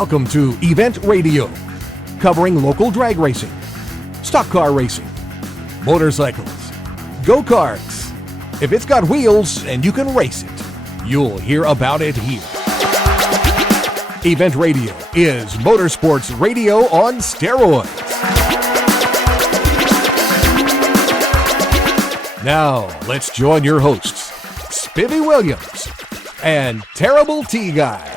Welcome to Event Radio, covering local drag racing, stock car racing, motorcycles, go-karts. If it's got wheels and you can race it, you'll hear about it here. Event Radio is motorsports radio on steroids. Now, let's join your hosts, Spivvy Williams and Terrible T Guy.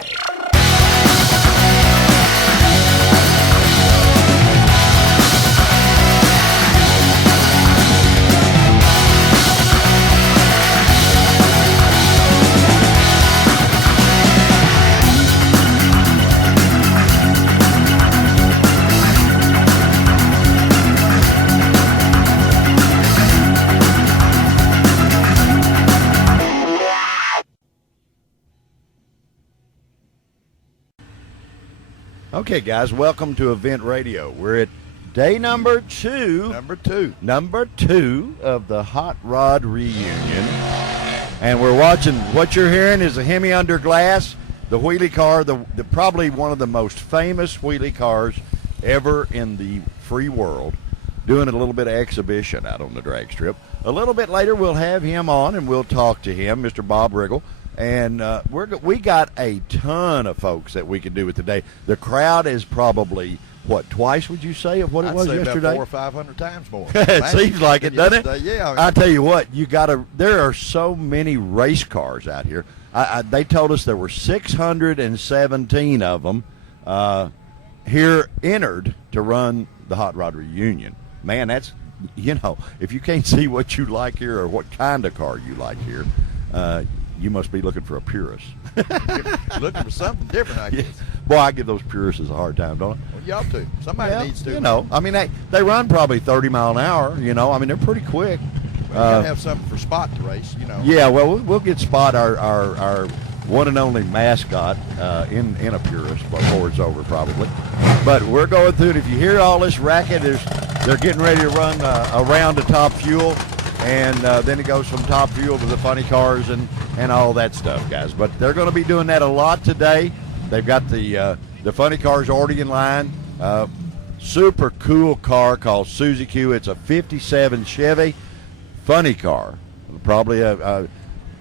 Okay, guys, welcome to Event Radio. We're at day number two of the Hot Rod Reunion. And we're watching, what you're hearing is a Hemi Under Glass, the wheelie car, the probably one of the most famous wheelie cars ever in the free world, doing a little bit of exhibition out on the drag strip. A little bit later, we'll have him on and we'll talk to him, Mr. Bob Riggle. And we got a ton of folks that we can do it today. The crowd is probably, what, twice, would you say, of what it was yesterday? About 400 or 500 times more. It seems like it, doesn't it? Yeah. I tell you what, there are so many race cars out here. They told us there were 617 of them here entered to run the Hot Rod Reunion. Man, that's, if you can't see what you like here or what kind of car you like here, you must be looking for a purist. Looking for something different, I guess. Boy, I give those purists a hard time, don't I? Well, you ought to. Somebody needs to. I mean, they run probably 30 mile an hour, I mean, they're pretty quick. Well, you got to have something for Spot to race, Yeah, well, we'll get Spot, our one and only mascot, in a purist before it's over, probably. But we're going through it. If you hear all this racket, they're getting ready to run around to Top Fuel. And then it goes from Top Fuel to the funny cars and all that stuff, guys. But they're going to be doing that a lot today. They've got the funny cars already in line. Super cool car called Suzy Q. It's a 57 Chevy funny car. Probably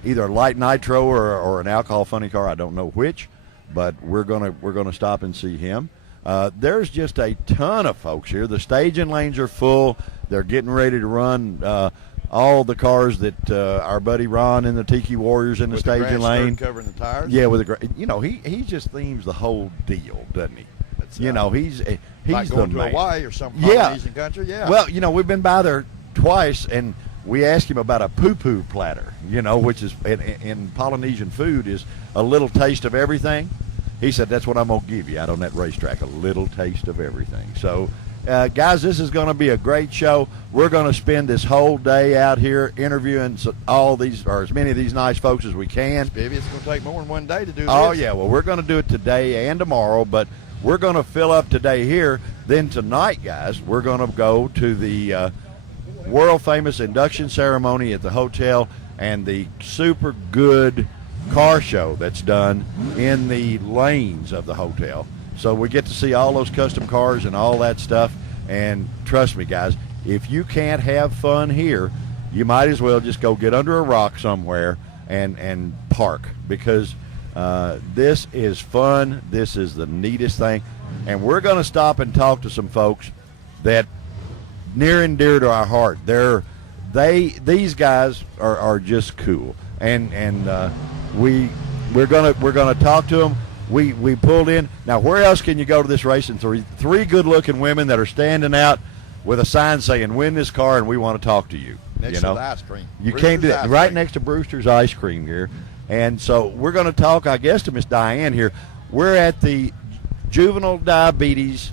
either a light nitro or an alcohol funny car. I don't know which, but we're gonna stop and see him. There's just a ton of folks here. The staging lanes are full. They're getting ready to run all the cars that our buddy Ron and the Tiki Warriors in the staging lane. Covering the tires. Yeah, he just themes the whole deal, doesn't he? He's like the going to man. Hawaii or some Polynesian country. Yeah. Well, we've been by there twice, and we asked him about a poo-poo platter, which is in Polynesian food is a little taste of everything. He said, that's what I'm going to give you out on that racetrack, a little taste of everything. So, guys, this is going to be a great show. We're going to spend this whole day out here interviewing all these, or as many of these nice folks as we can. Maybe it's going to take more than one day to do this. Oh, yeah. Well, we're going to do it today and tomorrow, but we're going to fill up today here. Then tonight, guys, we're going to go to the world-famous induction ceremony at the hotel and the super good car show that's done in the lanes of the hotel. So we get to see all those custom cars and all that stuff. And trust me, guys, if you can't have fun here, you might as well just go get under a rock somewhere and park, because this is fun. This is the neatest thing. And we're going to stop and talk to some folks that near and dear to our heart. These guys are just cool. And we're gonna talk to them. We pulled in. Now, where else can you go to this race and three good-looking women that are standing out with a sign saying, "Win this car, and we want to talk to you." Next to the ice cream. You can't do that. Right next to Brewster's Ice Cream here. And so we're going to talk, I guess, to Miss Diane here. We're at the juvenile diabetes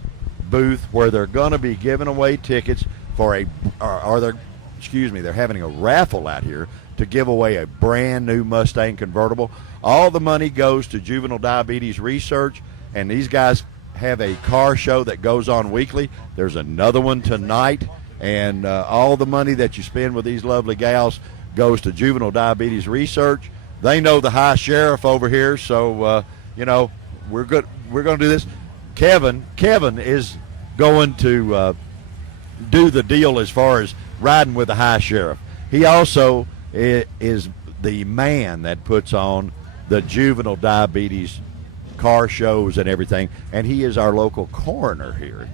booth where they're going to be giving away tickets for they're having a raffle out here to give away a brand new Mustang convertible. All the money goes to juvenile diabetes research, and these guys have a car show that goes on weekly. There's another one tonight, and all the money that you spend with these lovely gals goes to juvenile diabetes research. They know the high sheriff over here, so we're good. We're going to do this. Kevin is going to do the deal as far as riding with the high sheriff. He also is the man that puts on the juvenile diabetes car shows and everything, and he is our local coroner here.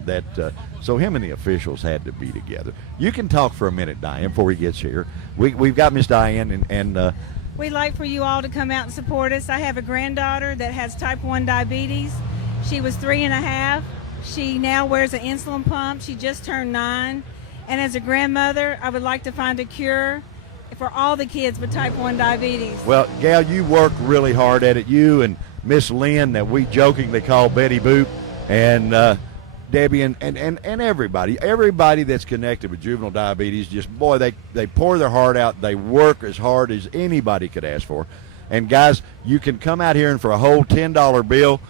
So him and the officials had to be together. You can talk for a minute, Diane, before he gets here. We've got Miss Diane, and we'd like for you all to come out and support us. I have a granddaughter that has type 1 diabetes. She was 3.5. She now wears an insulin pump. She just turned 9. And as a grandmother, I would like to find a cure for all the kids with type 1 diabetes. Well, Gal, you work really hard at it. You and Miss Lynn, that we jokingly call Betty Boop, and Debbie, and everybody that's connected with juvenile diabetes, just, boy, they pour their heart out. They work as hard as anybody could ask for. And, guys, you can come out here and for a whole $10 bill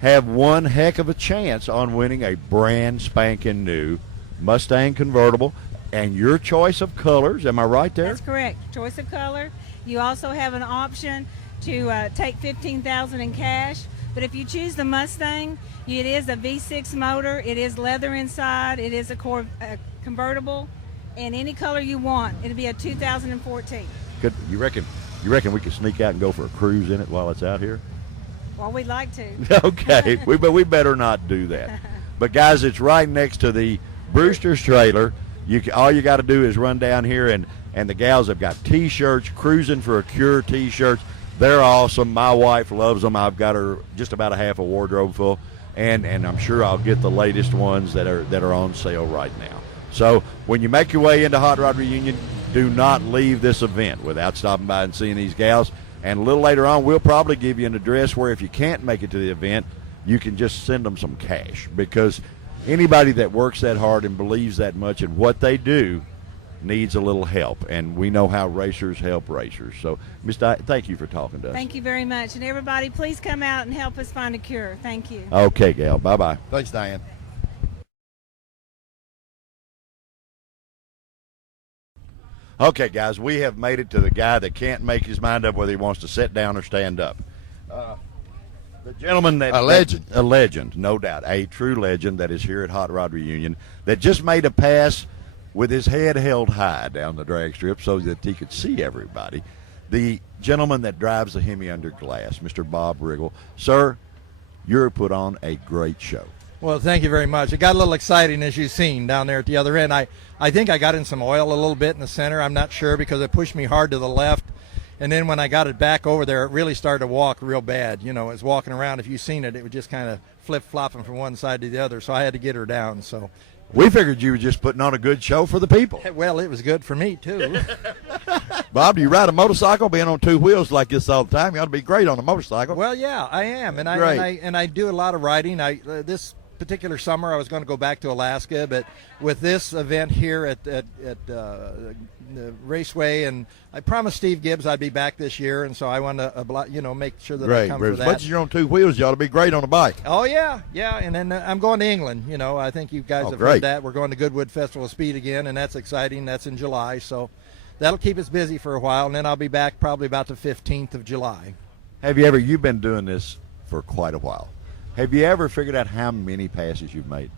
have one heck of a chance on winning a brand spanking new Mustang convertible and your choice of colors. Am I right there? That's correct. Choice of color. You also have an option to take $15,000 in cash. But if you choose the Mustang, it is a V6 motor. It is leather inside. It is a convertible, and any color you want. It'll be a 2014. Good. You reckon we could sneak out and go for a cruise in it while it's out here? Well, we'd like to. Okay, but we better not do that. But guys, it's right next to the Brewster's trailer. All you got to do is run down here, and the gals have got T-shirts, Cruising for a Cure T-shirts. They're awesome. My wife loves them. I've got her just about a half a wardrobe full, and I'm sure I'll get the latest ones that are on sale right now. So when you make your way into Hot Rod Reunion, do not leave this event without stopping by and seeing these gals. And a little later on, we'll probably give you an address where if you can't make it to the event, you can just send them some cash, because anybody that works that hard and believes that much in what they do needs a little help, and we know how racers help racers. So, Ms. Thank you for talking to us. Thank you very much. And everybody, please come out and help us find a cure. Thank you. Okay, Gal. Bye-bye. Thanks, Diane. Okay, guys, we have made it to the guy that can't make his mind up whether he wants to sit down or stand up. The gentleman that... A legend, no doubt. A true legend that is here at Hot Rod Reunion, that just made a pass with his head held high down the drag strip so that he could see everybody. The gentleman that drives the Hemi under glass, Mr. Bob Riggle. Sir, you're put on a great show. Well, thank you very much. It got a little exciting, as you've seen down there at the other end. I think I got in some oil a little bit in the center. I'm not sure, because it pushed me hard to the left. And then when I got it back over there, it really started to walk real bad. You know, it was walking around. If you've seen it, it was just kind of flip-flopping from one side to the other. So I had to get her down. So we figured you were just putting on a good show for the people. Well, it was good for me, too. Bob, do you ride a motorcycle? Being on two wheels like this all the time, you ought to be great on a motorcycle. Well, yeah, I am. And I do a lot of riding. This particular summer I was going to go back to Alaska, but with this event here at the Raceway, and I promised Steve Gibbs I'd be back this year, and so I want to make sure that I come for that. As much as you're on two wheels, you ought to be great on a bike. Oh yeah, and then I'm going to England. You know, I think you guys have heard that. We're going to Goodwood Festival of Speed again, and that's exciting. That's in July, so that'll keep us busy for a while, and then I'll be back probably about the 15th of July. You've been doing this for quite a while. Have you ever figured out how many passes you've made?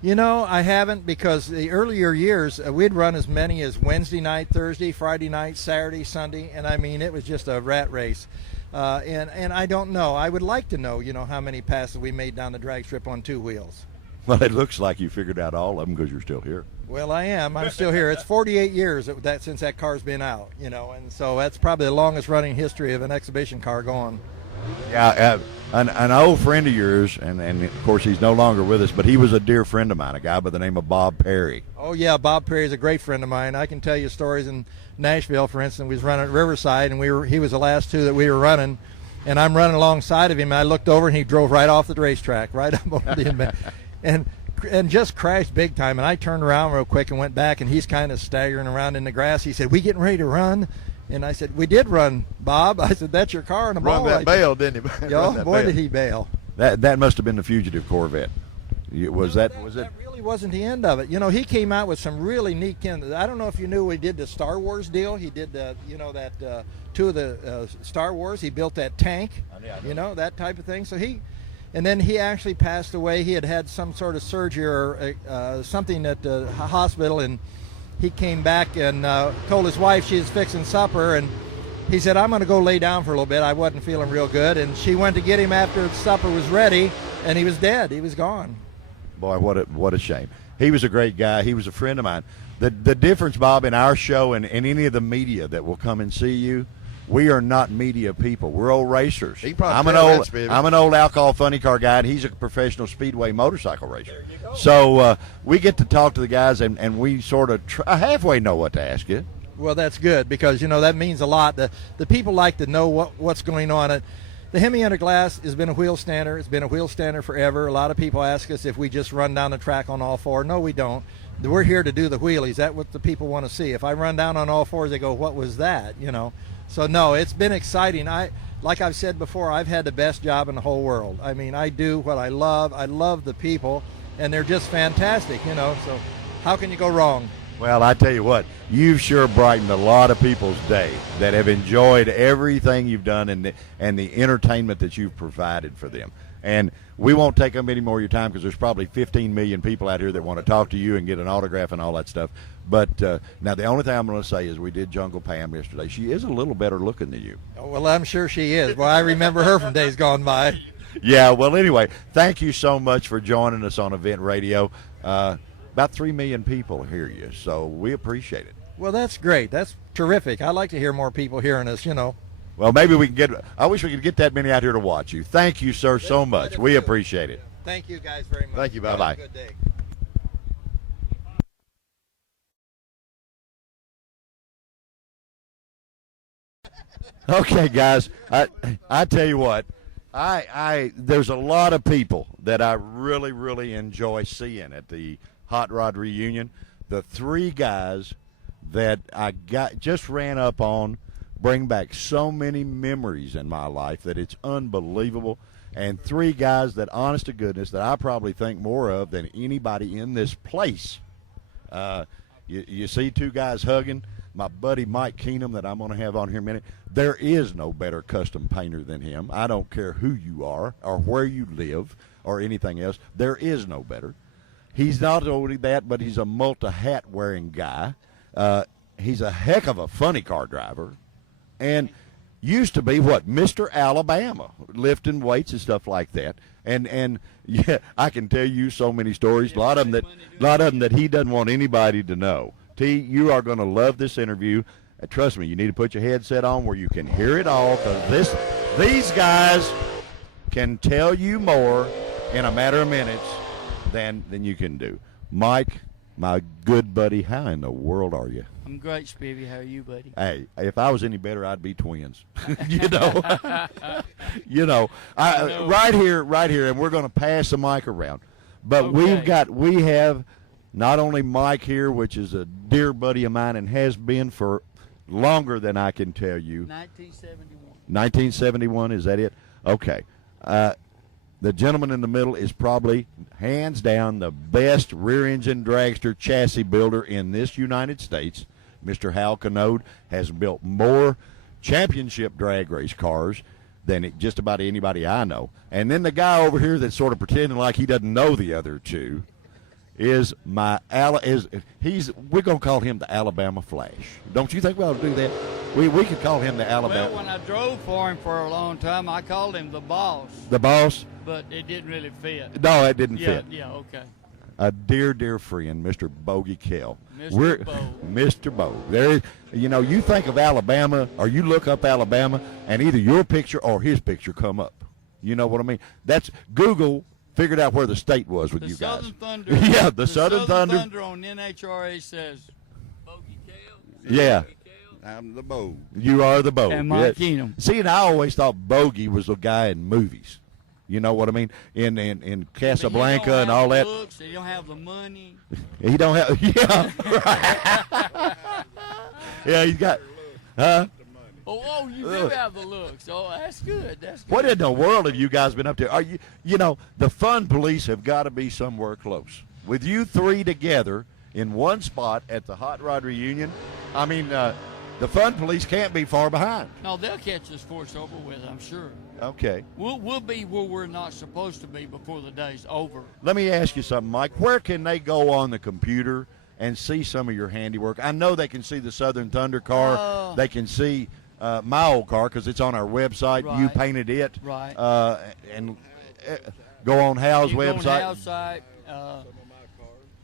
You know, I haven't, because the earlier years, we'd run as many as Wednesday night, Thursday, Friday night, Saturday, Sunday, and I mean, it was just a rat race. And I don't know. I would like to know, how many passes we made down the drag strip on two wheels. Well, it looks like you figured out all of them because you're still here. Well, I am. I'm still here. It's 48 years since that car's been out, and so that's probably the longest running history of an exhibition car going. Yeah, an old friend of yours, and of course he's no longer with us, but he was a dear friend of mine, a guy by the name of Bob Perry. Oh yeah, Bob Perry is a great friend of mine. I can tell you stories in Nashville, for instance. We was running at Riverside, and he was the last two that we were running, and I'm running alongside of him, and I looked over, and he drove right off the racetrack, right up over the embankment, and just crashed big time. And I turned around real quick and went back, and he's kind of staggering around in the grass. He said, "We getting ready to run?" And I said, "We did run, Bob." I said, "That's your car in the ball." Run that bail, didn't he? Boy, did he bail. That must have been the Fugitive Corvette. Was it? That really wasn't the end of it. He came out with some really neat I don't know if you knew we did the Star Wars deal. He did two of the Star Wars. He built that tank, that type of thing. So And then he actually passed away. He had had some sort of surgery or something at the hospital, and he came back and told his wife she was fixing supper, and he said, I'm going to go lay down for a little bit. I wasn't feeling real good. And she went to get him after supper was ready, and he was dead. He was gone. Boy, what a shame. He was a great guy. He was a friend of mine. The difference, Bob, in our show and any of the media that will come and see you, we are not media people. We're old racers. He probably I'm an old alcohol funny car guy, and he's a professional speedway motorcycle racer. So we get to talk to the guys, and we sort of halfway know what to ask you. Well, that's good, because, that means a lot. The people like to know what's going on. The Hemi Under Glass has been a wheel stander. It's been a wheel stander forever. A lot of people ask us if we just run down the track on all four. No, we don't. We're here to do the wheelies. That's what the people want to see. If I run down on all fours, they go, what was that? So, no, it's been exciting. Like I've said before, I've had the best job in the whole world. I mean, I do what I love. I love the people, and they're just fantastic, so how can you go wrong? Well, I tell you what, you've sure brightened a lot of people's day that have enjoyed everything you've done and the entertainment that you've provided for them. And we won't take up any more of your time, because there's probably 15 million people out here that want to talk to you and get an autograph and all that stuff. But now the only thing I'm going to say is we did Jungle Pam yesterday. She is a little better looking than you. Oh, well, I'm sure she is. Well, I remember her from days gone by. Yeah, well, anyway, thank you so much for joining us on Event Radio. About 3 million people hear you, so we appreciate it. Well, that's great. That's terrific. I like to hear more people hearing us, Well, maybe we can I wish we could get that many out here to watch you. Thank you, sir, so much. We appreciate it. Thank you guys very much. Thank you. Bye-bye. Have a good day. Okay, guys, I tell you what, there's a lot of people that I really, really enjoy seeing at the Hot Rod Reunion. The three guys that I just ran up on bring back so many memories in my life that it's unbelievable. And three guys that, honest to goodness, that I probably think more of than anybody in this place. You see two guys hugging. My buddy Mike Keenum that I'm going to have on here in a minute. There is no better custom painter than him. I don't care who you are or where you live or anything else. There is no better. He's not only that, but he's a multi-hat wearing guy. He's a heck of a funny car driver. And used to be Mr. Alabama, lifting weights and stuff like that. And yeah, I can tell you so many stories. A lot of them that he doesn't want anybody to know. T, you are going to love this interview. Trust me, you need to put your headset on where you can hear it all, because these guys can tell you more in a matter of minutes than you can do. Mike, my good buddy, how in the world are you? I'm great, Spivey. How are you, buddy? Hey, if I was any better, I'd be twins. Right here, and we're going to pass the mic around. But Okay. we have not only Mike here, which is a dear buddy of mine and has been for longer than I can tell you. 1971. 1971, is that it? Okay. The gentleman in the middle is probably, hands down, the best rear-engine dragster chassis builder in this United States. Mr. Hal Canode has built more championship drag race cars than just about anybody I know. And then the guy over here that's sort of pretending like he doesn't know the other two is we're going to call him the Alabama Flash. Don't you think we ought to do that? We could call him the Alabama. Well, when I drove for him for a long time, I called him the boss, The boss? but it didn't really fit. No, it didn't fit. Yeah, okay. A dear, dear friend, Mr. Bogey Kell. Mr. Bo. Mr. Bo. You think of Alabama, or you look up Alabama, and either your picture or his picture come up. You know what I mean? That's Google figured out where the state was with The you guys. Southern Thunder. Yeah, the the Southern Thunder. on NHRA says Bogey Kell. Yeah. Bogey Kell. I'm the bow. You are the Bo. And Mike Keenum. See, and I always thought Bogey was the guy in movies. You know what I mean? In Casablanca and all that. Looks, he don't have the money. He don't have, yeah, right. Yeah, he's got, huh? Oh, you do have the looks. Oh, that's good. That's good. What in the world have you guys been up to? Are the fun police have got to be somewhere close. With you three together in one spot at the Hot Rod Reunion, I mean, the fun police can't be far behind. No, they'll catch us before it's over with, I'm sure. Okay. We'll be where we're not supposed to be before the day's over. Let me ask you something, Mike. Where can they go on the computer and see some of your handiwork? I know they can see the Southern Thunder car. They can see my old car because it's on our website. You Right. painted it. Right. And go on Hal's You go on website. Hal's site,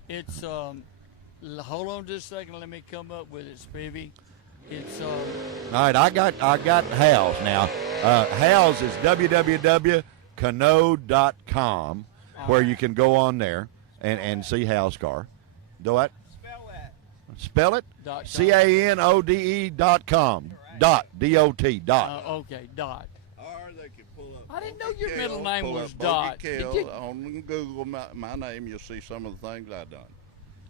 it's hold on just a second. Let me come up with it, Spivvy. It's All right, I got Hal's now. Hal's is www.canode.com, where you can go on there and see Hal's car. Do what? Spell it. .com. CANODE.com. D-O-T. Okay, Dot. Or they can pull up. I didn't know your Bogey middle Kell, name pull was up Dot. Bogey Did Kell you- on Google my name, you'll see some of the things I've done.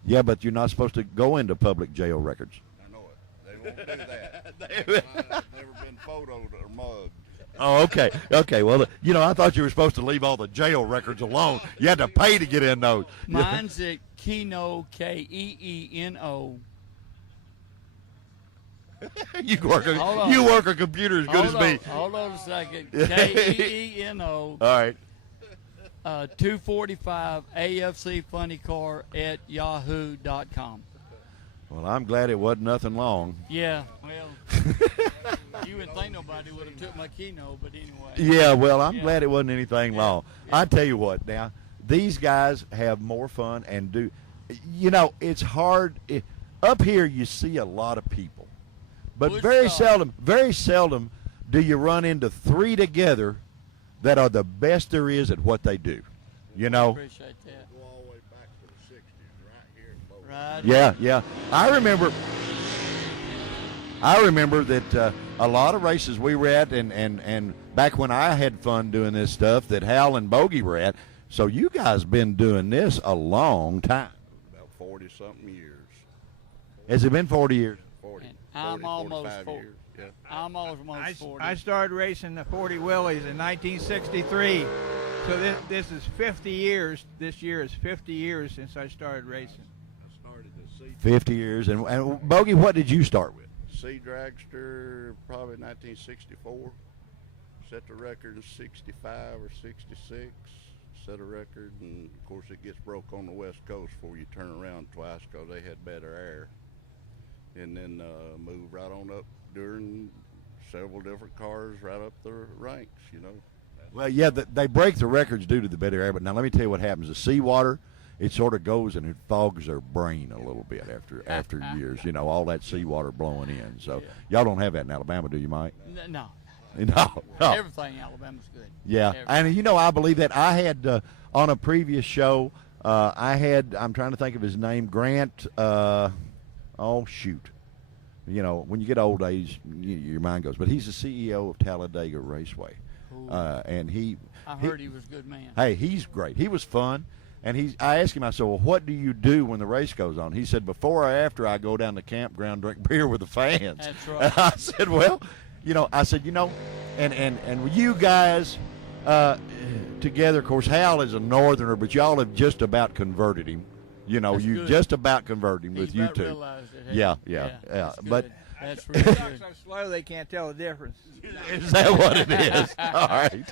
Yeah, but you're not supposed to go into public jail records. I know it. They won't do that. I've never been photoed or mugged. Oh, okay. Okay, well, I thought you were supposed to leave all the jail records alone. You had to pay to get in those. Mine's at Keno, Keeno. You work Hold on. you work a computer as good as me. Hold on a second. Keeno. All right. 245 AFC Funny Car at yahoo.com. Well, I'm glad it wasn't nothing long. Yeah, well, you wouldn't think nobody would have took my Keno, but anyway. Yeah, well, I'm Yeah. glad it wasn't anything long. I tell you what, now these guys have more fun and do. It's hard. Up here, you see a lot of people, but very seldom do you run into three together that are the best there is at what they do. Appreciate that. Go all the way back to the 60s, right here in Bowie. Right. Yeah. I remember that a lot of races we were at, and back when I had fun doing this stuff, that Hal and Bogey were at. So you guys been doing this a long time. About 40-something years. Has it been 40 years? 40, And I'm 40, almost 45 40. years. Yeah. I'm almost 40. I started racing the 40 Willies in 1963. So this is 50 years. This year is 50 years since I started racing. I started the 50 years. And Bogey, what did you start with? C Dragster probably 1964. Set the record in 65 or 66. Set a record, and of course it gets broke on the West Coast before you turn around twice because they had better air. And then moved right on up during several different cars right up the ranks, Well, yeah, they break the records due to the better air. But now let me tell you what happens. The seawater, it sort of goes and it fogs their brain a little bit after years. All that seawater blowing in. So y'all don't have that in Alabama, do you, Mike? No. No. Everything in Alabama's good. Yeah, Everything. and I believe that. I had on a previous show, I'm trying to think of his name, Grant. Oh shoot, when you get old age, your mind goes. But he's the CEO of Talladega Raceway, and I heard he was a good man. Hey, he's great. He was fun. And I asked him, I said, well, what do you do when the race goes on? He said, before or after I go down to the campground, drink beer with the fans. That's right. And I said, well, and you guys together, of course, Hal is a northerner, but y'all have just about converted him. That's You good. just about converted him He's with you about two. realized it, Yeah. That's But good. That's really good. So slow they can't tell the difference. is that what it is? All right.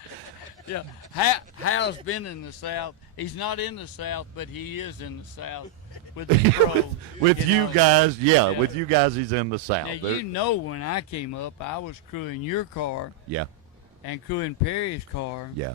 Yeah, Hal's been in the South. He's not in the South, but he is in the South with the pros. With you know. guys, Yeah. with you guys, he's in the South. Now, when I came up, I was crewing your car Yeah, and crewing Perry's car, yeah.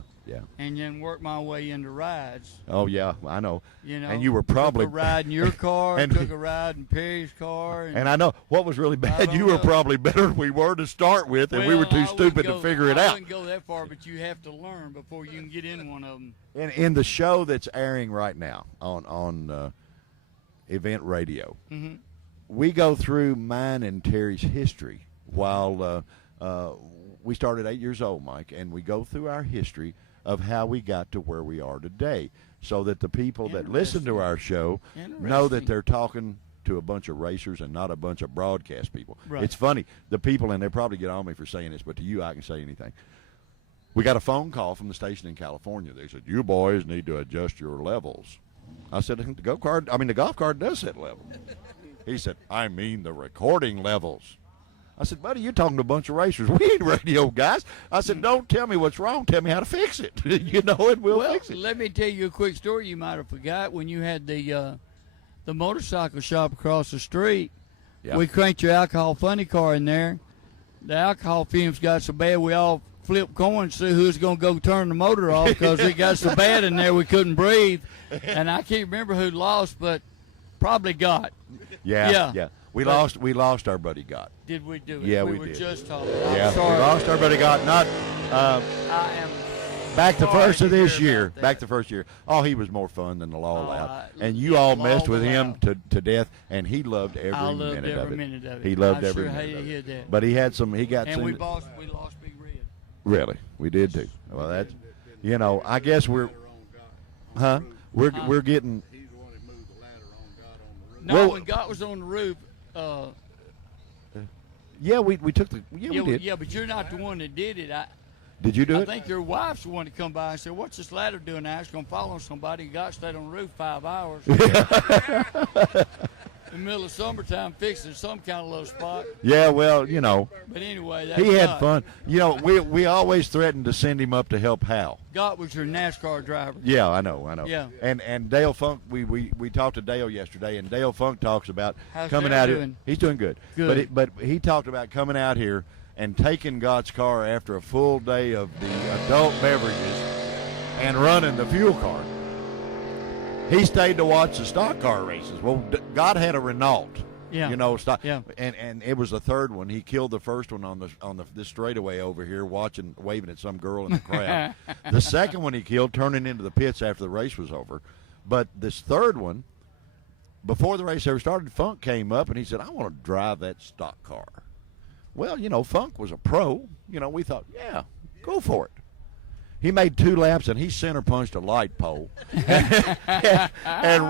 and then worked my way into rides. Oh, yeah, I know. And you were took probably a ride in your car, and- took a ride in Perry's car, And I know what was really bad. don't You were know. probably better than we were to start with, and we were Well, too I stupid wouldn't to go- figure it I out. wouldn't go that far, but you have to learn before you can get in one of them. In the show that's airing right now on Event Radio, we go through mine and Terry's history while we started 8 years old, Mike, and we go through our history of how we got to where we are today, so that the people that listen to our show know that Interesting. they're talking to a bunch of racers and not a bunch of broadcast people. Right. It's funny, the people, and they probably get on me for saying this, but to you I can say anything. We got a phone call from the station in California. They said, you boys need to adjust your levels. I said, the golf cart does set level. He said, I mean the recording levels. I said, buddy, you're talking to a bunch of racers. We ain't radio guys. I said, don't tell me what's wrong. Tell me how to fix it. You know, and we'll fix it. Let me tell you a quick story you might have forgot. When you had the motorcycle shop across the street, Yeah. we cranked your alcohol funny car in there. The alcohol fumes got so bad we all flipped coins to see who was going to go turn the motor off because it got so bad in there we couldn't breathe. And I can't remember who lost, but probably got. Yeah. We lost our buddy Gott. Did we do it? Yeah, we we were did. just talking. Yeah, I'm sorry. we lost our buddy Gott. Not I am back the sorry first of to this hear year. about that. Back the first year. Oh, he was more fun than the law Oh, allowed. I- And you all law messed with him allowed. to death, and he loved every I loved minute every of it. minute of it. He loved I every sure minute hated of to hear it. that. But he got And some. we lost Big Red. Really, we did too. Well, that's, you know, I guess we're, huh? We're getting. He's the one that moved the ladder on God on the roof. No, Well- when Gott was on the roof, Yeah, we took the. Yeah, we did. yeah, but you're not the one that did it. Did you do I it? think your wife's the one that come by and said, "What's this ladder doing now? It's gonna fall on somebody." And Gott stayed on the roof 5 hours. In the middle of summertime, fixing some kind of little spot. Yeah, well, you know, But anyway, that's he had Gott. fun. You know, we always threatened to send him up to help Hal. Gott was your NASCAR driver. Yeah, I know. Yeah. And Dale Funk, we talked to Dale yesterday, and Dale Funk talks about How's coming Dale out doing? here. He's doing good. Good. But he talked about coming out here and taking Gott's car after a full day of the adult beverages and running the fuel car. He stayed to watch the stock car races. Well, Gott had a Renault. Yeah. You know, stock. Yeah. And it was the third one. He killed the first one on this straightaway over here, waving at some girl in the crowd. The second one he killed, turning into the pits after the race was over. But this third one, before the race ever started, Funk came up and he said, "I want to drive that stock car." Well, you know, Funk was a pro. You know, we thought, yeah, go for it. He made 2 laps and he center punched a light pole and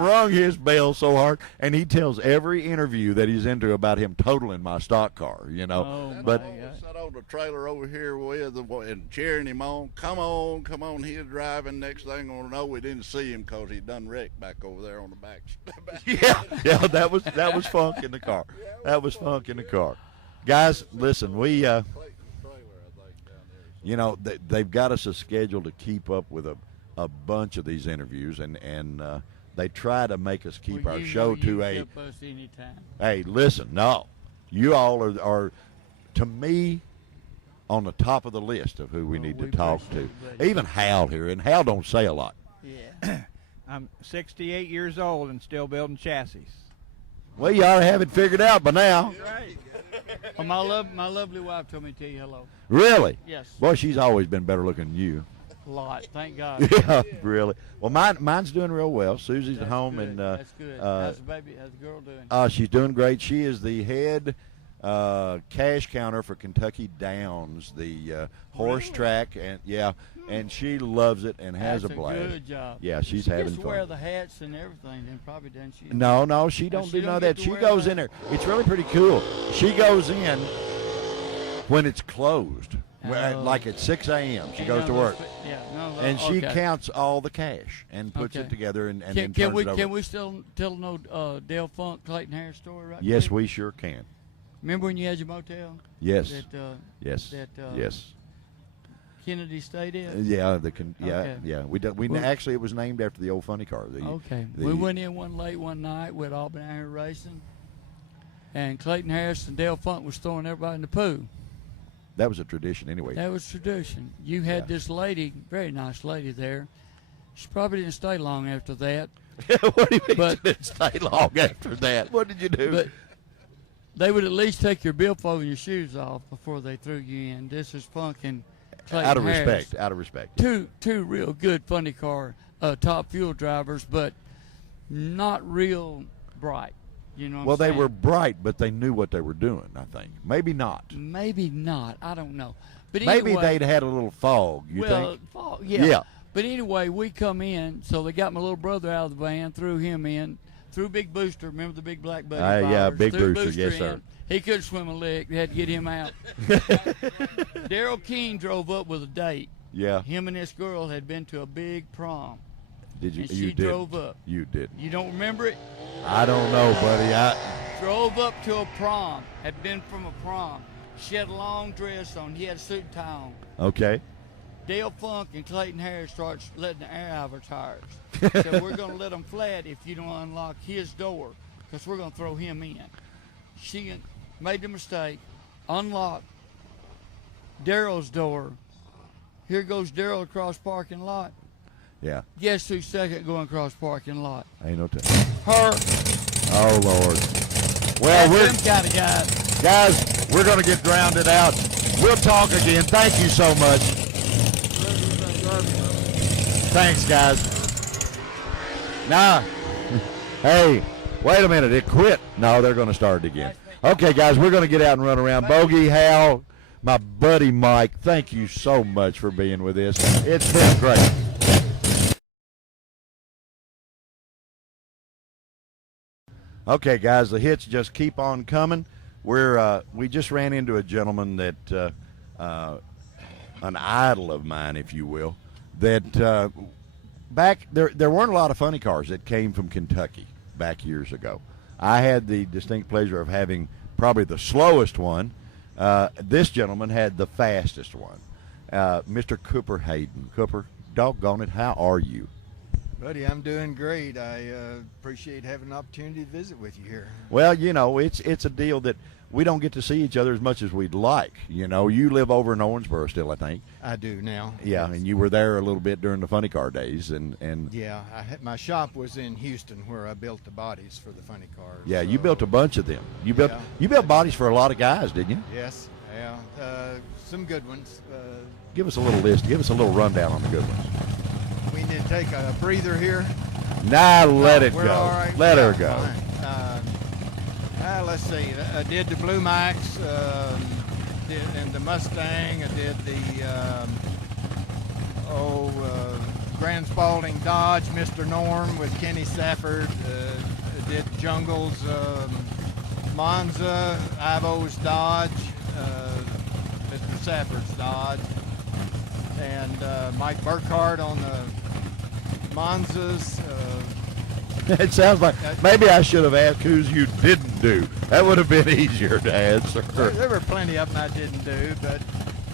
rung his bell so hard. And he tells every interview that he's into about him totaling my stock car, you know. Oh, but my God. Sat on the trailer over here with him and cheering him on. Come on. He was driving. Next thing I know, we didn't see him because he done wrecked back over there on the back. yeah, that was Funk in the car. That was Funk in the car. Guys, listen, we you know, they've got us a schedule to keep up with a bunch of these interviews, and they try to make us keep Well, our you show know to you a. help us anytime. Hey, listen, no, you all are to me on the top of the list of who we Well, need to we talk appreciate to. it, buddy. Even Hal here, and Hal don't say a lot. Yeah. I'm 68 years old and still building chassis. Well, you ought to have it figured out by now. Right. Well, my lovely wife told me to tell you hello. Really? Yes. Boy, she's always been better looking than you. A lot. Thank God. Yeah, really. Well, mine's doing real well. Susie's at That's home, good. and That's good. How's the girl doing? she's doing great. She is the head cash counter for Kentucky Downs, the horse Really? track, and she loves it and has That's a blast. good job. Yeah, she's she having gets to wear fun. the hats and everything, then probably doesn't she? No, she don't she do don't none of get that. to She wear goes that? in there. It's really pretty cool. She goes in when it's closed, Oh. like at 6 a.m. She Ain't goes none to of work. those yeah, none of And those- she okay. counts all the cash and puts it Okay. together and then Can turns we it over. can we still tell no Dale Funk Clayton Harris story right Yes, quick? we sure can. Remember when you had your motel? Yes. That Yes. that, yes. Kennedy stayed in. Yeah. Okay. Yeah. Well- Actually it was named after the old funny car. Okay. the- We went in one late one night. We'd all been out here racing, and Clayton Harris and Dale Funk was throwing everybody in the poo. That was a tradition anyway. That was tradition. You had Yeah. this lady, very nice lady there. She probably didn't stay long after that. What do you mean But- you didn't stay long after that? What did you do? But they would at least take your billfold and your shoes off before they threw you in. This is Funk and Clayton out of Harris. respect. Out of respect. Two real good funny car top fuel drivers, but not real bright. You know what Well, I'm they saying? were bright, but they knew what they were doing, I think. Maybe not. Maybe not. I don't know. But Maybe anyway, they'd had a little fog, you well, think? fall- yeah. Yeah. But anyway, we come in, so they got my little brother out of the van, threw him in, threw Big Booster. Remember the big black buddy? of Yeah, ours? Big Threw Booster, yes, in. sir. He couldn't swim a lick. They had to get him out. Daryl King drove up with a date. Yeah. Him and this girl had been to a big prom. Did you? And you she did. drove up. You did. You don't remember it? I don't know, buddy. Drove up to a prom. Had been from a prom. She had a long dress on. He had a suit and tie on. Okay. Dale Funk and Clayton Harris starts letting the air out of her tires. So we're going to let them flat if you don't unlock his door, because we're going to throw him in. She made the mistake, unlocked Daryl's door. Here goes Daryl across parking lot. Yeah. Guess who's second going across parking lot? Ain't no Her. Oh, Lord. Well, That's them kind of guys. guys, we're going to get grounded out. We'll talk again. Thank you so much. Thanks, guys. Nah. Hey, wait a minute. It quit. No, they're going to start it again. Okay, guys, we're going to get out and run around. Bogey, Hal, my buddy Mike, thank you so much for being with us. It's been great. Okay, guys, the hits just keep on coming. We just ran into a gentleman that an idol of mine, if you will, that back there weren't a lot of funny cars that came from Kentucky back years ago. I had the distinct pleasure of having probably the slowest one. This gentleman had the fastest one, Mr. Cooper Hayden. Cooper, doggone it, how are you? Buddy, I'm doing great. I appreciate having an opportunity to visit with you here. Well, you know, it's a deal that we don't get to see each other as much as we'd like. You know, you live over in Owensboro still, I think. I do now. Yeah, Yes. and you were there a little bit during the funny car days, and Yeah, my shop was in Houston, where I built the bodies for the funny cars. yeah, you so- built a bunch of them. You built bodies for a lot of guys, didn't you? Yes, yeah, some good ones. Give us a little list. Give us a little rundown on the good ones. We need to take a breather here. Nah, let it We're go. all right. Let her Yeah, go. fine. Let's see. I did the Blue Max, and the Mustang. I did the Grand Spalding Dodge, Mr. Norm with Kenny Safford. I did Jungles, Monza, Ivo's Dodge, Mr. Safford's Dodge, and Mike Burkhart on the Monzas. It sounds like maybe I should have asked whose you didn't do. That would have been easier to answer. There were plenty of them I didn't do, but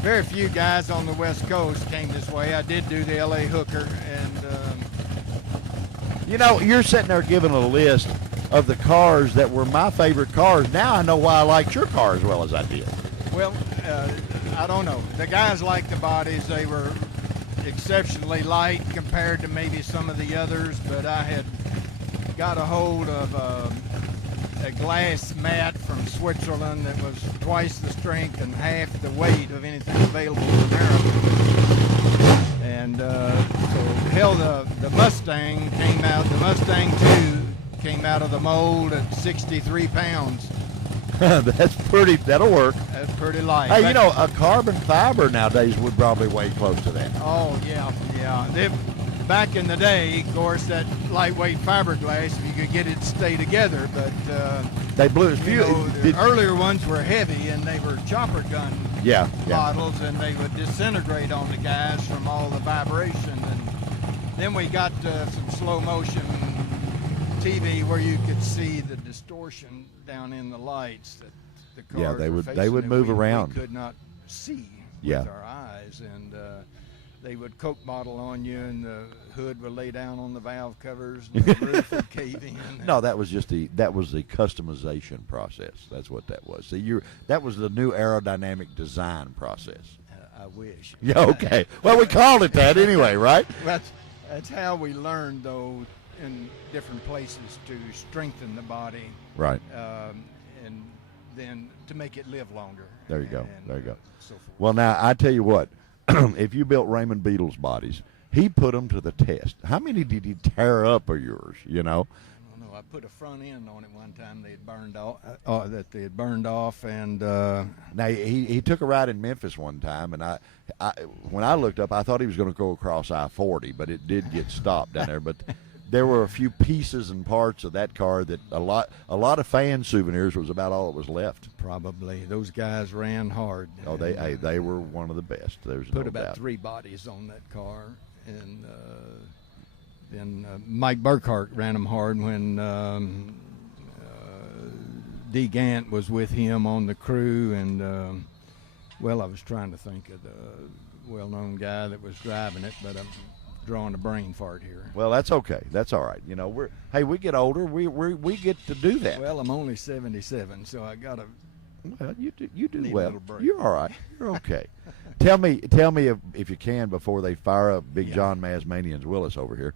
very few guys on the West Coast came this way. I did do the LA Hooker, and You know, you're sitting there giving a list of the cars that were my favorite cars. Now I know why I liked your car as well as I did. well, I don't know. The guys liked the bodies. They were exceptionally light compared to maybe some of the others, but I had got a hold of a glass mat from Switzerland that was twice the strength and half the weight of anything available in America. And so hell, the Mustang came out. The Mustang 2 came out of the mold at 63 pounds. That's pretty. That'll work. That's pretty light. Hey, But- you know, a carbon fiber nowadays would probably weigh close to that. Oh, yeah. Back in the day, of course, that lightweight fiberglass, if you could get it to stay together, but They blew it. you know, the earlier ones were heavy, and they were chopper gun Yeah. models, and they would disintegrate on the guys from all the vibration. And then we got some slow motion TV where you could see the distortion down in the lights that the cars Yeah, they were would- facing they would that move we around. could not see Yeah. with our eyes, and they would Coke bottle on you, and the hood would lay down on the valve covers, and the roof would cave in. No, that was the customization process. That's what that was. See, that was the new aerodynamic design process. I wish. Yeah. Okay. Well, we called it that anyway, right? That's how we learned, though, in different places to strengthen the body, Right. and then to make it live longer. There you go. and, There you go. So forth. Well, now I tell you what, if you built Raymond Beatles bodies, he put them to the test. How many did he tear up of yours? You know. I don't know. I put a front end on it one time. They had burned off. That they had burned off, and Now he took a ride in Memphis one time, and I when I looked up, I thought he was going to go across I-40, but it did get stopped down there. But there were a few pieces and parts of that car that a lot of fan souvenirs was about all that was left. probably those guys ran hard. Oh, And, they were one of the best. There's put no about doubt. 3 bodies on that car, and then Mike Burkhart ran them hard when D. Gant was with him on the crew, and Well, I was trying to think of the well-known guy that was driving it, but I'm drawing a brain fart here. Well, that's okay. That's all right. You know, we get older. We get to do that. Well, I'm only 77, so I got to. Well, you do Need a well. little break. You're all right. You're okay. Tell me if you can before they fire up Big John Mazmanians Willis over here.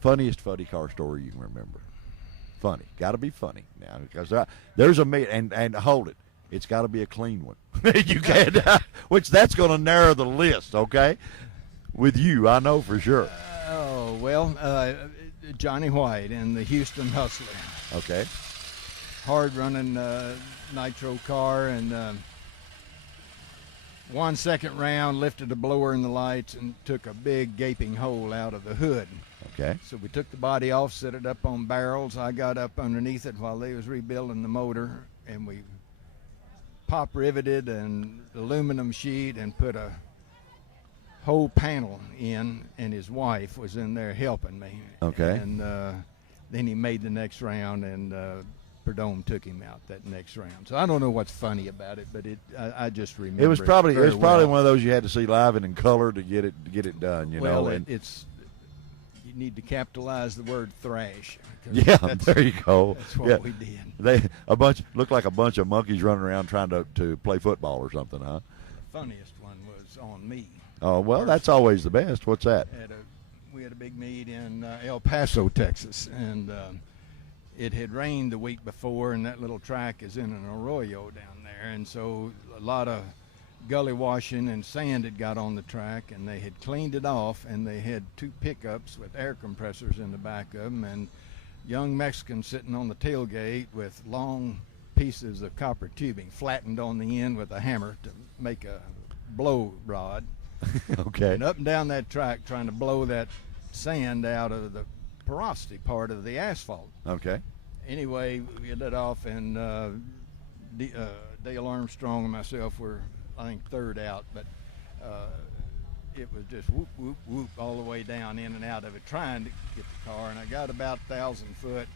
Funniest funny car story you can remember. Funny, got to be funny now because there's a and hold it. It's got to be a clean one. You can't, which that's going to narrow the list. Okay, with you, I know for sure. Johnny White and the Houston Hustler. Okay. Hard running nitro car, and 1 second round lifted a blower in the lights and took a big gaping hole out of the hood. Okay. So we took the body off, set it up on barrels. I got up underneath it while they was rebuilding the motor, and we pop riveted an aluminum sheet and put a whole panel in, and his wife was in there helping me. Okay. And then he made the next round, and Perdome took him out that next round. So I don't know what's funny about it, but I just remember It was probably very well. one of those you had to see live and in color to get it done. You know. And It's you need to capitalize the word thrash. yeah, there you go. That's what we did. They looked like a bunch of monkeys running around trying to play football or something, huh? The funniest one was on me. Oh well, that's always the best. What's that? We had a big meet in El Paso, Texas, and it had rained the week before, and that little track is in an arroyo down there, and so a lot of gully washing and sand had got on the track, and they had cleaned it off, and they had 2 pickups with air compressors in the back of them, and young Mexicans sitting on the tailgate with long pieces of copper tubing flattened on the end with a hammer to make a blow rod. Okay. And up and down that track trying to blow that sand out of the porosity part of the asphalt. Okay. Anyway, we lit off, and Dale Armstrong and myself were, I think, third out, but it was just whoop, whoop, whoop all the way down in and out of it, trying to get the car, and I got about 1,000 foot,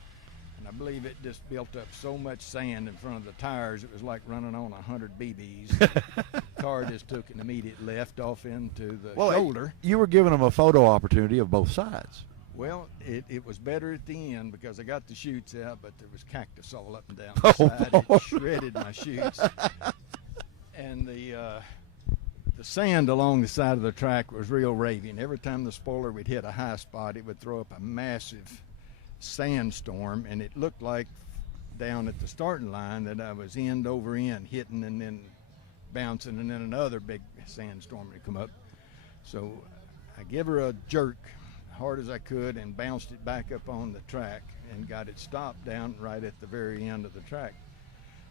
and I believe it just built up so much sand in front of the tires, it was like running on 100 BBs. The car just took an immediate left off into the shoulder. You were giving them a photo opportunity of both sides. Well, it was better at the end because I got the chutes out, but there was cactus all up and down the side. It shredded my chutes. And the sand along the side of the track was real raving. Every time the spoiler would hit a high spot, it would throw up a massive sandstorm, and it looked like down at the starting line that I was end over end, hitting and then bouncing, and then another big sandstorm would come up. So I give her a jerk hard as I could and bounced it back up on the track and got it stopped down right at the very end of the track.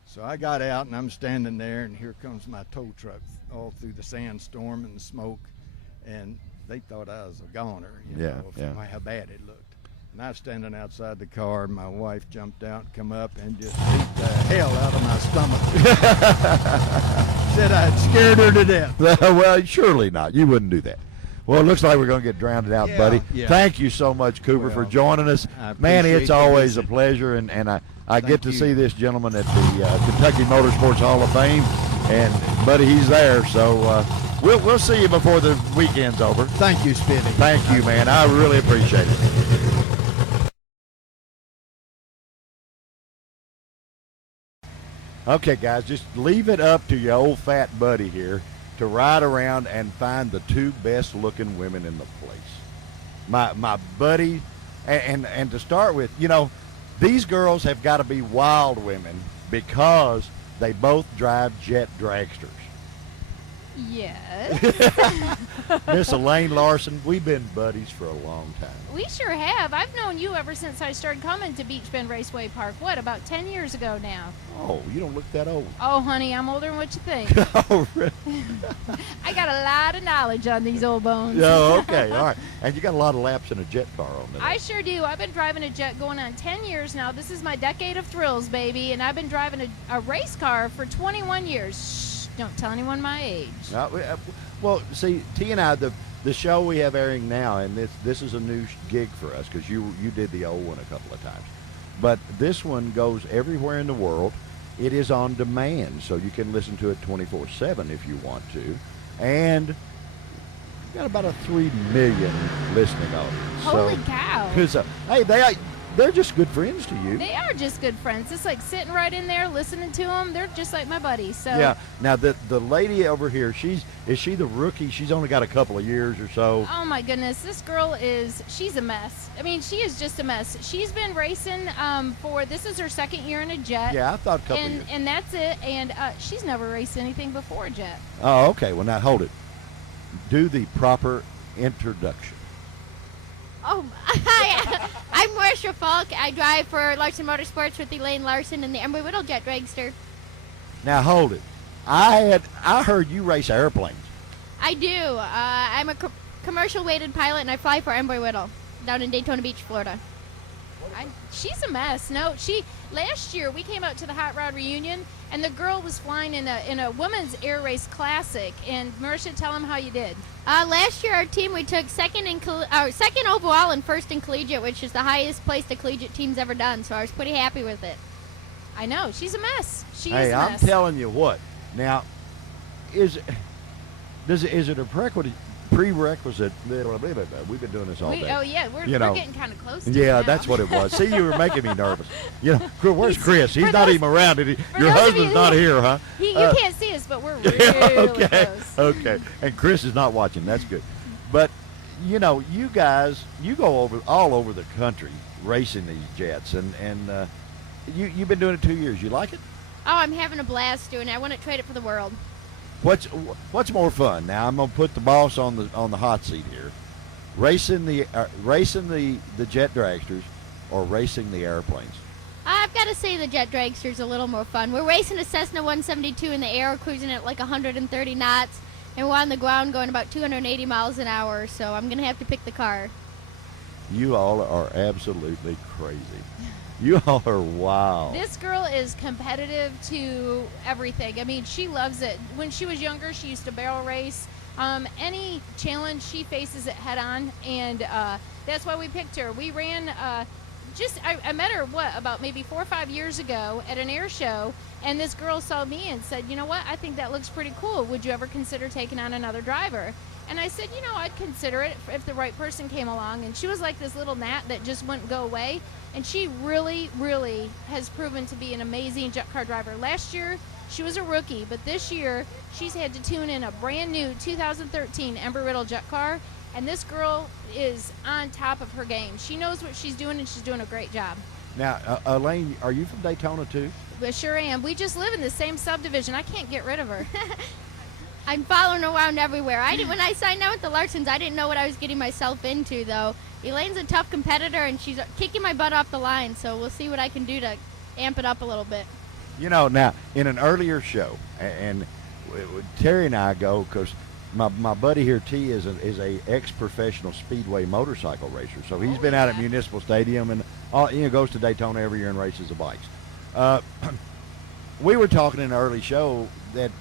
So I got out, and I'm standing there, and here comes my tow truck all through the sandstorm and the smoke, and they thought I was a goner, you know, from how bad it looked. And I was standing outside the car, and my wife jumped out and come up and just beat the hell out of my stomach. Said I'd scared her to death. Well, surely not. You wouldn't do that. Well, it looks like we're going to get drowned out, buddy. Yeah. Thank you so much, Cooper, for joining us. I Man, it's appreciate the always a visit. pleasure, and I get to you. see this gentleman at the Kentucky Motorsports Hall of Fame, and, buddy, he's there. So we'll see you before the weekend's over. Thank you, Spivey. Thank you, man. I really appreciate it. Okay, guys, just leave it up to your old fat buddy here to ride around and find the 2 best looking women in the place. My buddy, and to start with, you know, these girls have got to be wild women because they both drive jet dragsters. Yes. Miss Elaine Larson, we've been buddies for a long time. We sure have. I've known you ever since I started coming to Beach Bend Raceway Park. What, about 10 years ago now? Oh, you don't look that old. Oh, honey, I'm older than what you think. Oh, really? I got a lot of knowledge on these old bones. Oh, okay, all right. And you got a lot of laps in a jet car on there. I sure do. I've been driving a jet going on 10 years now. This is my decade of thrills, baby. And I've been driving a race car for 21 years. Shh, don't tell anyone my age. Well, see, T and I, the show we have airing now, and this is a new gig for us because you did the old one a couple of times. But this one goes everywhere in the world. It is on demand, so you can listen to it 24/7 if you want to. And we've got about a 3 million listening audience. Holy cow. So, hey, they're just good friends to you. They are just good friends. It's like sitting right in there listening to them. They're just like my buddies. So Yeah. Now the lady over here, is she the rookie? She's only got a couple of years or so. Oh my goodness, this girl she's a mess. I mean, she is just a mess. She's been racing this is her second year in a jet. Yeah, I thought a couple of and years. and that's it. And she's never raced anything before a jet. Oh, okay. Well, now hold it. Do the proper introduction. Oh, hi. I'm Marisha Falk. I drive for Larson Motorsports with Elaine Larson and the Embry-Riddle Jet Dragster. Now hold it. I heard you race airplanes. I do. I'm a commercial weighted pilot and I fly for Embry-Riddle down in Daytona Beach, Florida. She's a mess. No, last year we came out to the Hot Rod reunion and the girl was flying in a women's air race classic. And Marisha, tell them how you did. Last year our team, we took second overall and first in collegiate, which is the highest place the collegiate team's ever done. So I was pretty happy with it. I know, she's a mess. She Hey, is a I'm mess. telling you what. Now, is it a prerequisite? We've been doing this all day. Oh yeah, we're getting kind of close to it Yeah, now. that's what it was. See, you were making me nervous. Where's Chris? He's for not those- even around. Your those of husband's you not who- here, huh? You can't see us, but we're really okay. close. Okay. And Chris is not watching. That's good. But you guys, you go all over the country racing these jets, and you've been doing it 2 years. You like it? Oh, I'm having a blast doing it. I wouldn't trade it for the world. What's more fun? Now I'm gonna put the boss on the hot seat here. Racing the jet dragsters or racing the airplanes? I've got to say the Jet Dragster's a little more fun. We're racing a Cessna 172 in the air, cruising at like 130 knots, and we're on the ground going about 280 miles an hour, so I'm going to have to pick the car. You all are absolutely crazy. You all are wild. This girl is competitive to everything. I mean, she loves it. When she was younger, she used to barrel race. Any challenge, she faces it head on, and that's why we picked her. We ran, I met her, about maybe 4 or 5 years ago at an air show, and this girl saw me and said, you know what, I think that looks pretty cool. Would you ever consider taking on another driver? And I said, I'd consider it if the right person came along. And she was like this little gnat that just wouldn't go away. And she really, really has proven to be an amazing jet car driver. Last year, she was a rookie, but this year, she's had to tune in a brand new 2013 Embry-Riddle jet car. And this girl is on top of her game. She knows what she's doing, and she's doing a great job. Now, Elaine, are you from Daytona too? I sure am. We just live in the same subdivision. I can't get rid of her. I'm following her around everywhere. When I signed out with the Larsons, I didn't know what I was getting myself into, though. Elaine's a tough competitor, and she's kicking my butt off the line, so we'll see what I can do to amp it up a little bit. Now, in an earlier show, and Terry and I go, because my buddy here, T, is a ex-professional speedway motorcycle racer, so he's been out at Municipal Stadium and goes to Daytona every year and races the bikes. We were talking in an early show that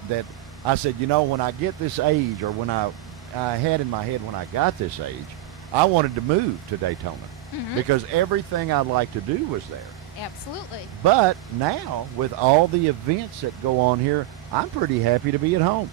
I said, when I get this age, or when I had in my head when I got this age, I wanted to move to Daytona because everything I'd like to do was there. Absolutely. But now, with all the events that go on here, I'm pretty happy to be at home.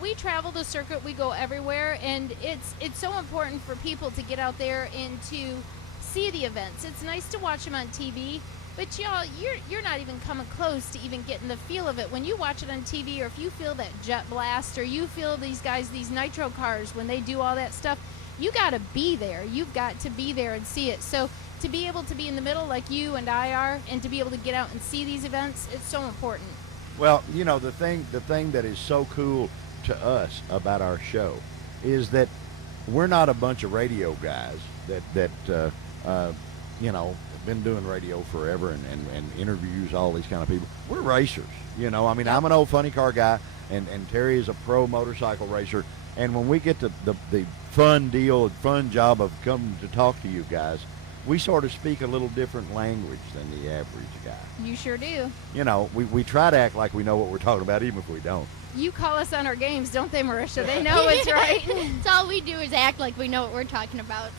We travel the circuit, we go everywhere, and it's so important for people to get out there and to see the events. It's nice to watch them on TV, but y'all, you're not even coming close to even getting the feel of it. When you watch it on TV, or if you feel that jet blast, or you feel these guys, these nitro cars, when they do all that stuff, you got to be there. You've got to be there and see it. So to be able to be in the middle like you and I are, and to be able to get out and see these events, it's so important. Well, the thing that is so cool to us about our show is that we're not a bunch of radio guys that been doing radio forever and interviews all these kind of people. We're racers, I'm an old funny car guy, and Terry is a pro motorcycle racer, and when we get to the fun job of coming to talk to you guys, we sort of speak a little different language than the average guy. You sure do. We try to act like we know what we're talking about, even if we don't. You call us on our games, don't they, Marisha? They know it's right. It's all we do is act like we know what we're talking about.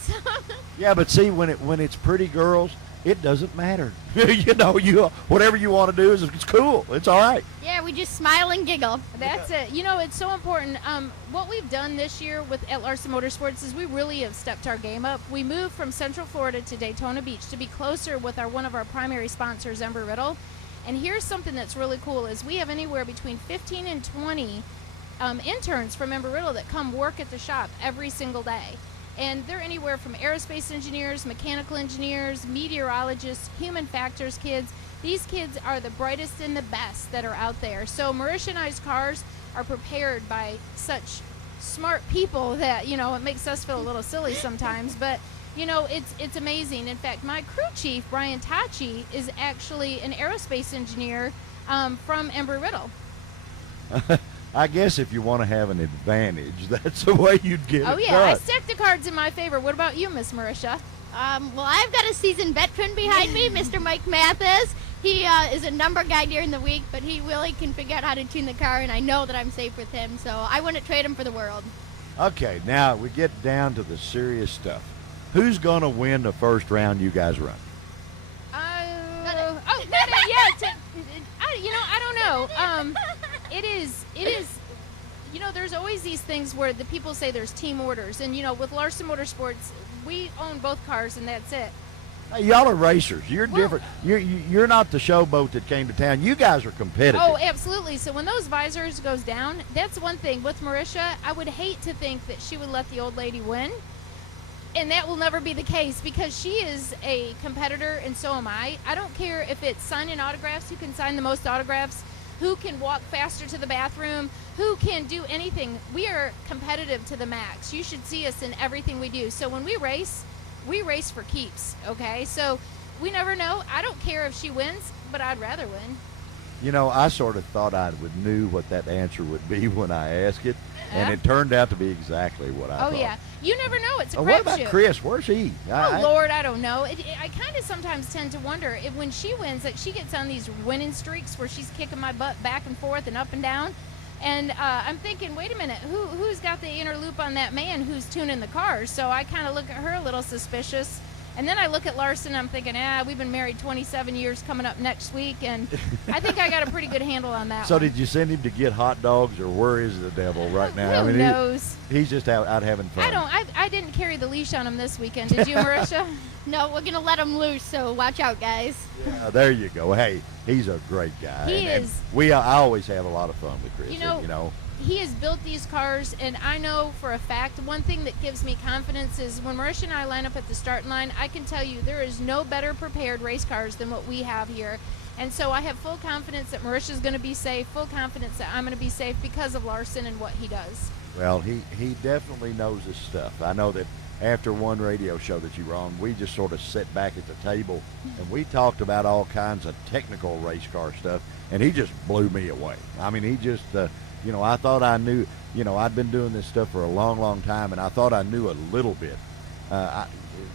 Yeah, but see, when it's pretty girls, it doesn't matter. Whatever you want to do it's cool. It's all right. Yeah, we just smile and giggle. That's it. It's so important. What we've done this year at Larson Motorsports is we really have stepped our game up. We moved from Central Florida to Daytona Beach to be closer with one of our primary sponsors, Embry-Riddle. And here's something that's really cool is we have anywhere between 15 and 20 interns from Embry-Riddle that come work at the shop every single day. And they're anywhere from aerospace engineers, mechanical engineers, meteorologists, human factors kids. These kids are the brightest and the best that are out there. So Marisha and I's cars are prepared by such smart people that, it makes us feel a little silly sometimes. But, it's amazing. In fact, my crew chief, Brian Tachi, is actually an aerospace engineer from Embry-Riddle. I guess if you want to have an advantage, that's the way you'd get it Oh, yeah. done. I stacked the cards in my favor. What about you, Miss Marisha? Well, I've got a seasoned veteran behind me, Mr. Mike Mathis. He is a number guy during the week, but he really can figure out how to tune the car, and I know that I'm safe with him, so I wouldn't trade him for the world. Okay, now we get down to the serious stuff. Who's going to win the first round you guys run? I don't know. It is. There's always these things where the people say there's team orders, and with Larson Motorsports, we own both cars, and that's it. Hey, y'all are racers. You're different. You're not the showboat that came to town. You guys are competitive. Oh, absolutely. So when those visors goes down, that's one thing. With Marisha, I would hate to think that she would let the old lady win. And that will never be the case because she is a competitor and so am I. I don't care if it's signing autographs, who can sign the most autographs, who can walk faster to the bathroom, who can do anything. We are competitive to the max. You should see us in everything we do. So when we race for keeps, okay? So we never know. I don't care if she wins, but I'd rather win. I sort of thought I knew what that answer would be when I asked it, and it turned out to be exactly what I thought. Oh, yeah. You never know. It's a crapshoot. What about Chris? Where's he? Lord, I don't know. I kind of sometimes tend to wonder if when she wins, like she gets on these winning streaks where she's kicking my butt back and forth and up and down. And I'm thinking, wait a minute, who's got the inner loop on that man who's tuning the cars? So I kind of look at her a little suspicious. And then I look at Larson, I'm thinking, we've been married 27 years coming up next week, and I think I got a pretty good handle on that So one. did you send him to get hot dogs, or where is the devil right now? Who knows? He's just out having fun. I didn't carry the leash on him this weekend. Did you, Marisha? No, we're going to let him loose, so watch out, guys. Yeah, there you go. Hey, he's a great guy. He is. I always have a lot of fun with Chris. He has built these cars, and I know for a fact, one thing that gives me confidence is when Marisha and I line up at the starting line, I can tell you there is no better prepared race cars than what we have here. And so I have full confidence that Marisha's going to be safe, full confidence that I'm going to be safe because of Larson and what he does. Well, he definitely knows his stuff. I know that after one radio show that you were on, we just sort of sat back at the table, and we talked about all kinds of technical race car stuff, and he just blew me away. I mean, he just... I thought I knew, I'd been doing this stuff for a long, long time, and I thought I knew a little bit.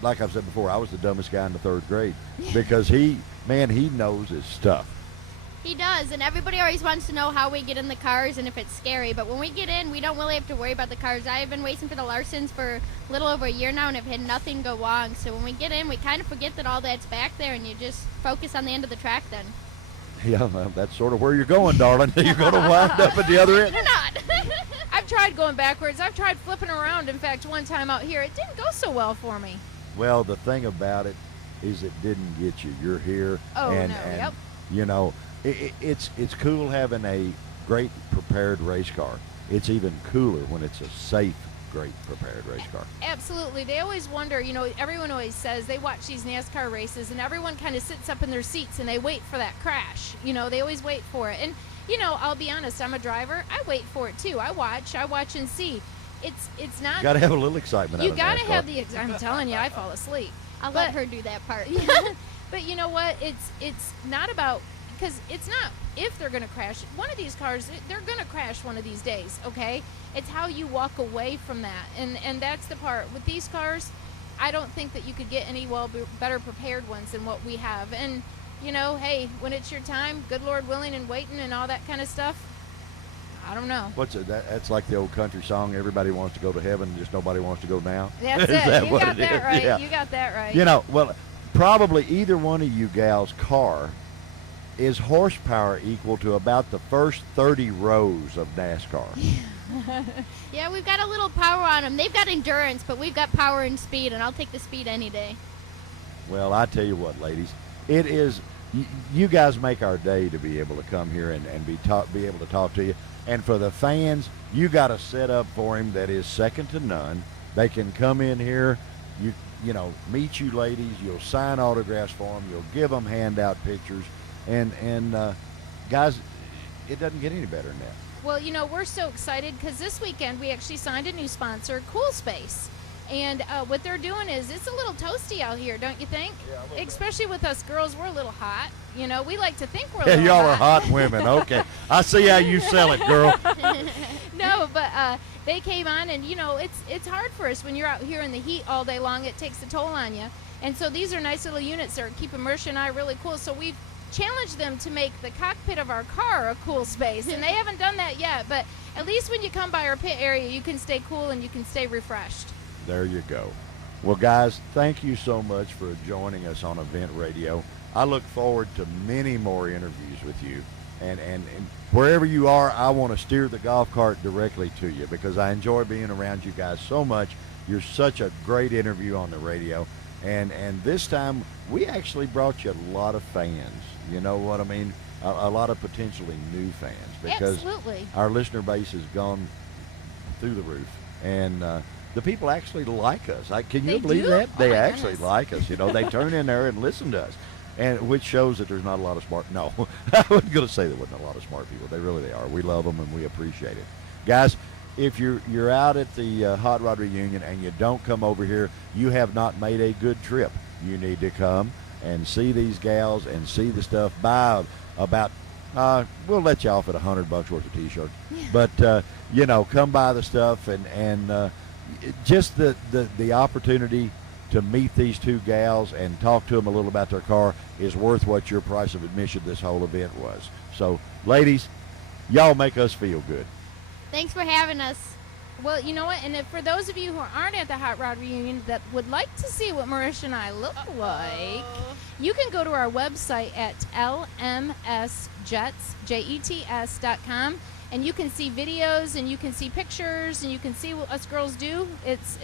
Like I've said before, I was the dumbest guy in the third grade because he knows his stuff. He does, and everybody always wants to know how we get in the cars and if it's scary. But when we get in, we don't really have to worry about the cars. I have been racing for the Larsons for a little over a year now, and have had nothing go wrong. So when we get in, we kind of forget that all that's back there, and you just focus on the end of the track then. Yeah, well, that's sort of where you're going, darling. You're going to wind up at the other end. You're not. I've tried going backwards. I've tried flipping around. In fact, one time out here, it didn't go so well for me. Well, the thing about it is it didn't get you. You're here. Oh, and, no, yep. It's cool having a great prepared race car. It's even cooler when it's a safe, great prepared race car. Absolutely. They always wonder, everyone always says they watch these NASCAR races and everyone kind of sits up in their seats and they wait for that crash. They always wait for it. And, I'll be honest, I'm a driver. I wait for it too. I watch and see. It's not. You got to have a little excitement. You got to have I'm telling you, I fall asleep. I'll let her do that part. But you know what? It's not about, because it's not if they're going to crash. One of these cars, they're going to crash one of these days, okay? It's how you walk away from that. And that's the part. With these cars, I don't think that you could get any better prepared ones than what we have. And, hey, when it's your time, good Lord willing and waiting and all that kind of stuff, I don't know. That's like the old country song, everybody wants to go to heaven, just nobody wants to go now. That's it. You got that right. Yeah. You got that right. Well, probably either one of you gals' car is horsepower equal to about the first 30 rows of NASCAR. Yeah, we've got a little power on them. They've got endurance, but we've got power and speed, and I'll take the speed any day. Well, I tell you what, ladies, it is. You guys make our day to be able to come here and be able to talk to you. And for the fans, you got a setup for him that is second to none. They can come in here, you know, meet you ladies. You'll sign autographs for them. You'll give them handout pictures. And guys, it doesn't get any better than that. Well, you know, we're so excited because this weekend we actually signed a new sponsor, Cool Space. And what they're doing is, it's a little toasty out here, don't you think? Yeah, especially with us girls, we're a little hot. You know, we like to think we're a little y'all hot. are hot women. Okay. I see how you sell it, girl. No, but they came on, and, you know, it's hard for us when you're out here in the heat all day long. It takes a toll on you. And so these are nice little units that are keeping Marisha and I really cool. So we've challenged them to make the cockpit of our car a cool space, and they haven't done that yet. But at least when you come by our pit area, you can stay cool and you can stay refreshed. There you go. Well, guys, thank you so much for joining us on Event Radio. I look forward to many more interviews with you. And wherever you are, I want to steer the golf cart directly to you because I enjoy being around you guys so much. You're such a great interview on the radio. And this time, we actually brought you a lot of fans. You know what I mean? A lot of potentially new fans because Absolutely. Our listener base has gone through the roof. And the people actually like us. Can you believe that? They actually like us. You know, they turn in there and listen to us, and which shows that there's not a lot of smart. No, I wasn't going to say there wasn't a lot of smart people. They are. We love them and we appreciate it, guys. If you're out at the Hot Rod Reunion and you don't come over here, you have not made a good trip. You need to come and see these gals and see the stuff. Buy about. We'll let you off at $100 worth of T-shirts, but you know, come buy the stuff and just the opportunity to meet these two gals and talk to them a little about their car is worth what your price of admission this whole event was. So, ladies, y'all make us feel good. Thanks for having us. Well, you know what? And for those of you who aren't at the Hot Rod Reunion that would like to see what Marisha and I look like, you can go to our website at lmsjets.com, and you can see videos and you can see pictures and you can see what us girls do. It's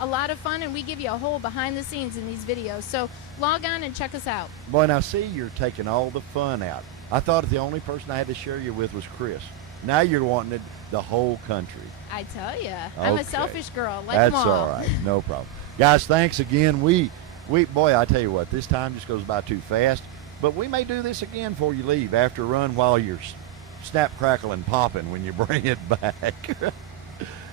a lot of fun, and we give you a whole behind the scenes in these videos. So log on and check us out. Boy, now see, you're taking all the fun out. I thought the only person I had to share you with was Chris. Now you're wanting it the whole country. I tell you, I'm a selfish girl. Like That's Mom. all right. No problem. Guys, thanks again. We boy, I tell you what, this time just goes by too fast. But we may do this again before you leave after a run while you're snap, crackle, and popping when you bring it back.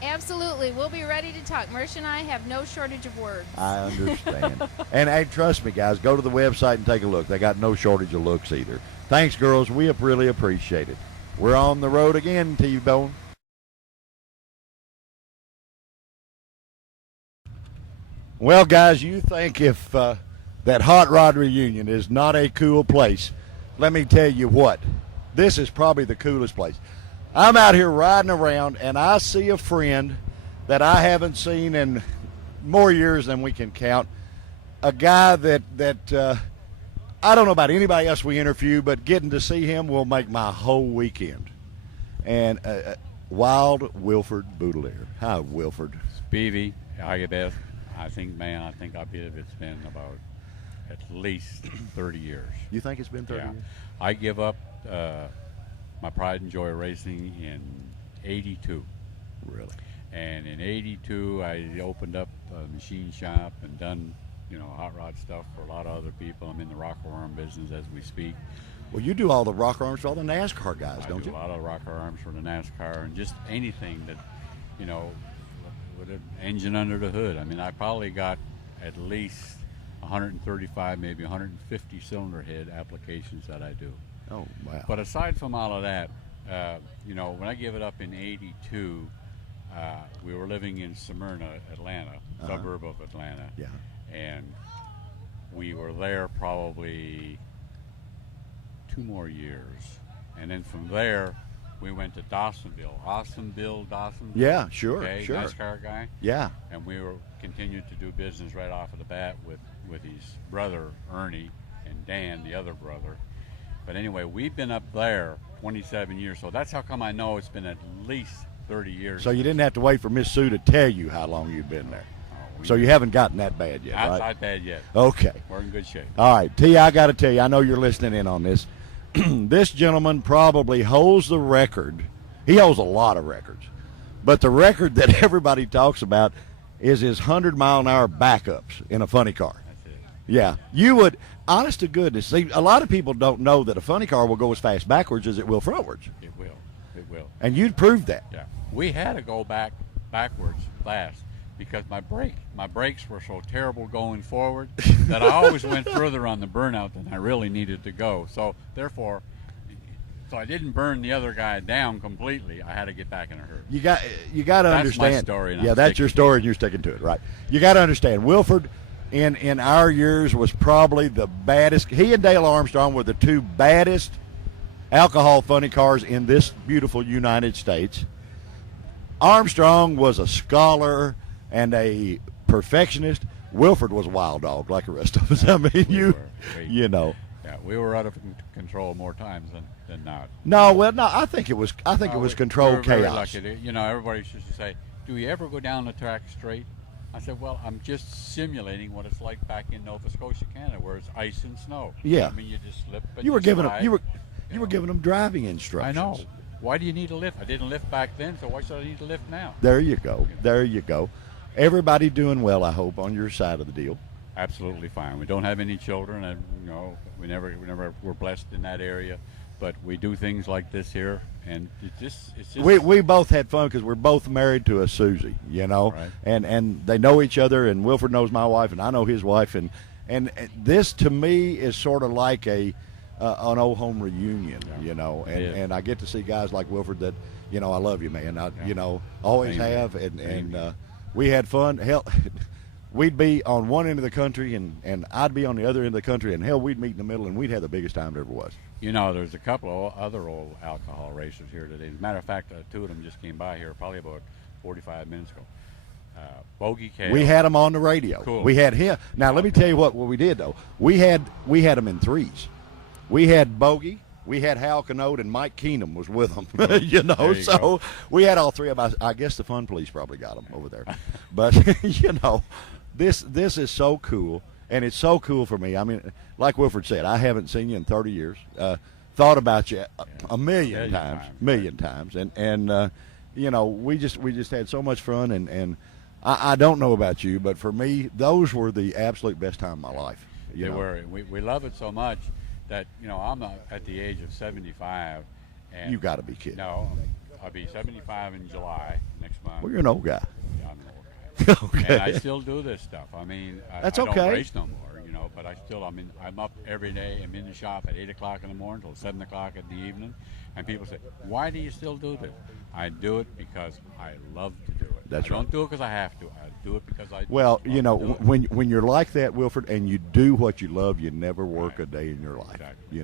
Absolutely. We'll be ready to talk. Marisha and I have no shortage of words. I understand. And hey, trust me, guys, go to the website and take a look. They got no shortage of looks either. Thanks, girls. We really appreciate it. We're on the road again, T-Bone. Well, guys, you think if that Hot Rod Reunion is not a cool place, let me tell you what. This is probably the coolest place. I'm out here riding around, and I see a friend that I haven't seen in more years than we can count. A guy that I don't know about anybody else we interview, but getting to see him will make my whole weekend. And Wild Wilford Boudelier. Hi, Wilford. Speedy, Agabeth. I think I believe it's been about at least 30 years. You think it's been 30 years? I give up my pride and joy racing in 82. Really? And in 82, I opened up a machine shop and done, hot rod stuff for a lot of other people. I'm in the rocker arm business as we speak. Well, you do all the rocker arms for all the NASCAR guys, don't you? I do a lot of rocker arms for the NASCAR and just anything that, with an engine under the hood. I mean, I probably got at least 135, maybe 150 cylinder head applications that I do. Oh, wow. But aside from all of that, when I gave it up in 82, we were living in Smyrna, Atlanta, suburb of Atlanta. Yeah. And we were there probably 2 more years. And then from there, we went to Dawsonville. Dawsonville. Yeah, sure, okay, sure. NASCAR guy. Yeah. And we continued to do business right off of the bat with with his brother Ernie and Dan, the other brother. But anyway, we've been up there 27 years, so that's how come I know it's been at least 30 years. So you didn't have to wait for Miss Sue to tell you how long you've been there. So you haven't gotten that bad yet, That's right? not bad yet. Okay. We're in good shape. All right, T, I got to tell you, I know you're listening in on this. This gentleman probably holds the record. He holds a lot of records. But the record that everybody talks about is his 100-mile-an-hour backups in a funny car. That's it. Yeah. You would, honest to goodness, see, a lot of people don't know that a funny car will go as fast backwards as it will frontwards. It will. It will. And you'd prove that. Yeah. We had to go backwards last because my brakes were so terrible going forward that I always went further on the burnout than I really needed to go. So therefore, I didn't burn the other guy down completely. I had to get back in a hurry. You got to understand. That's my story. Yeah, that's your story, and you're sticking to it, right? You got to understand. Wilford, in our years, was probably the baddest. He and Dale Armstrong were the two baddest alcohol funny cars in this beautiful United States. Armstrong was a scholar and a perfectionist. Wilford was a wild dog, like the rest of us. I mean, you know. Yeah, we were out of control more times than not. No, well, no, I think it was controlled we were very chaos. lucky. You know, everybody used to say, "Do you ever go down the track straight?" I said, "Well, I'm just simulating what it's like back in Nova Scotia, Canada, where it's ice and snow." Yeah. I mean, you just slip. And You were giving them slide. you were giving them driving instructions. I know. Why do you need a lift? I didn't lift back then, so why should I need to lift now? There you go. There you go. Everybody doing well, I hope, on your side of the deal. Absolutely fine. We don't have any children, and we never were blessed in that area, but we do things like this here, and it's just. We both had fun because we're both married to a Susie, Right. and they know each other, and Wilford knows my wife, and I know his wife, and this to me is sort of like an old home reunion, and I get to see guys like Wilford that, I love you, man. Always Same have, here. and we had fun. Hell, we'd be on one end of the country, and I'd be on the other end of the country, and hell, we'd meet in the middle, and we'd have the biggest time there ever was. There's a couple of other old alcohol racers here today. As a matter of fact, two of them just came by here probably about 45 minutes ago. Bogey Kale. We had him on the radio. Cool. We had him. Now, let me tell you what we did, though. We had them in threes. We had Bogey, we had Hal Canode, and Mike Keenum was with them. There you So go. we had all three of us. I guess the fun police probably got them over there. But, this is so cool, and it's so cool for me. I mean, like Wilford said, I haven't seen you in 30 years. Thought about you a million times. And we just had so much fun, and I don't know about you, but for me, those were the absolute best time of my life. They were. We love it so much that, I'm at the age of 75. And You got to be kidding. No, I'll be 75 in July next month. Well, you're an old guy. Yeah, I'm an old guy. Okay. And I still do this stuff. I mean, That's I okay. don't race no more, but I'm up every day. I'm in the shop at 8 o'clock in the morning till 7 o'clock in the evening. And people say, why do you still do this? I do it because I love to do it. That's I don't do it because I have to. I do it because I Well, love to do it. when you're like that, Wilford, and you do what you love, you never work a day in your life. Exactly.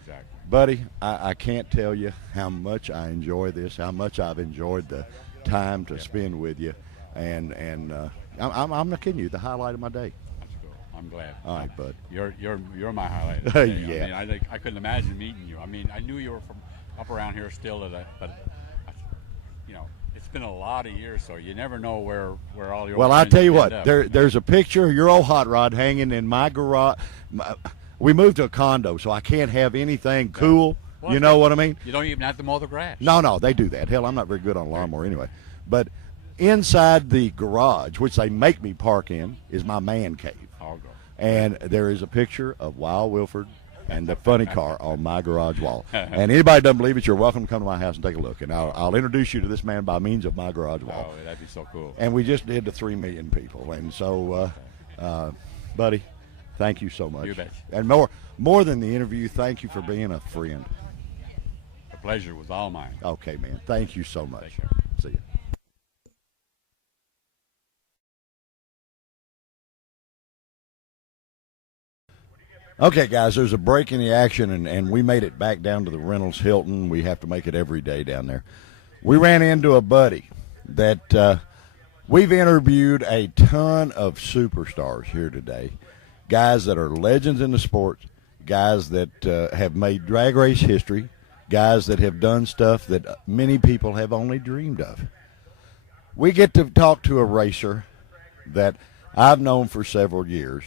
Exactly. Buddy, I can't tell you how much I enjoy this, how much I've enjoyed the time to spend with you, and I'm not kidding you, the highlight of my day. That's cool. I'm glad. All right, bud. You're my highlight. Of the day. Yeah. I mean, I couldn't imagine meeting you. I mean, I knew you were from up around here still, but it's been a lot of years, so you never know where all your. Well, I tell you what, end up. there's a picture of your old hot rod hanging in my garage. We moved to a condo, so I can't have anything cool. Well, You know what I mean? You don't even have to mow the grass. No, they do that. Hell, I'm not very good on a lawnmower anyway. But inside the garage, which they make me park in, is my man cave. I'll go. And there is a picture of Wild Wilford and the funny car on my garage wall. And anybody doesn't believe it, you're welcome to come to my house and take a look. And I'll introduce you to this man by means of my garage wall. Oh, that'd be so cool. And we just did to 3 million people. And so, buddy, thank you so much. You bet. And more than the interview, thank you for being a friend. The pleasure was all mine. Okay, man. Thank you so much. Take care. See you. Okay, guys, there's a break in the action, and we made it back down to the Reynolds Hilton. We have to make it every day down there. We ran into a buddy that we've interviewed a ton of superstars here today, guys that are legends in the sport, guys that have made drag race history, guys that have done stuff that many people have only dreamed of. We get to talk to a racer that I've known for several years.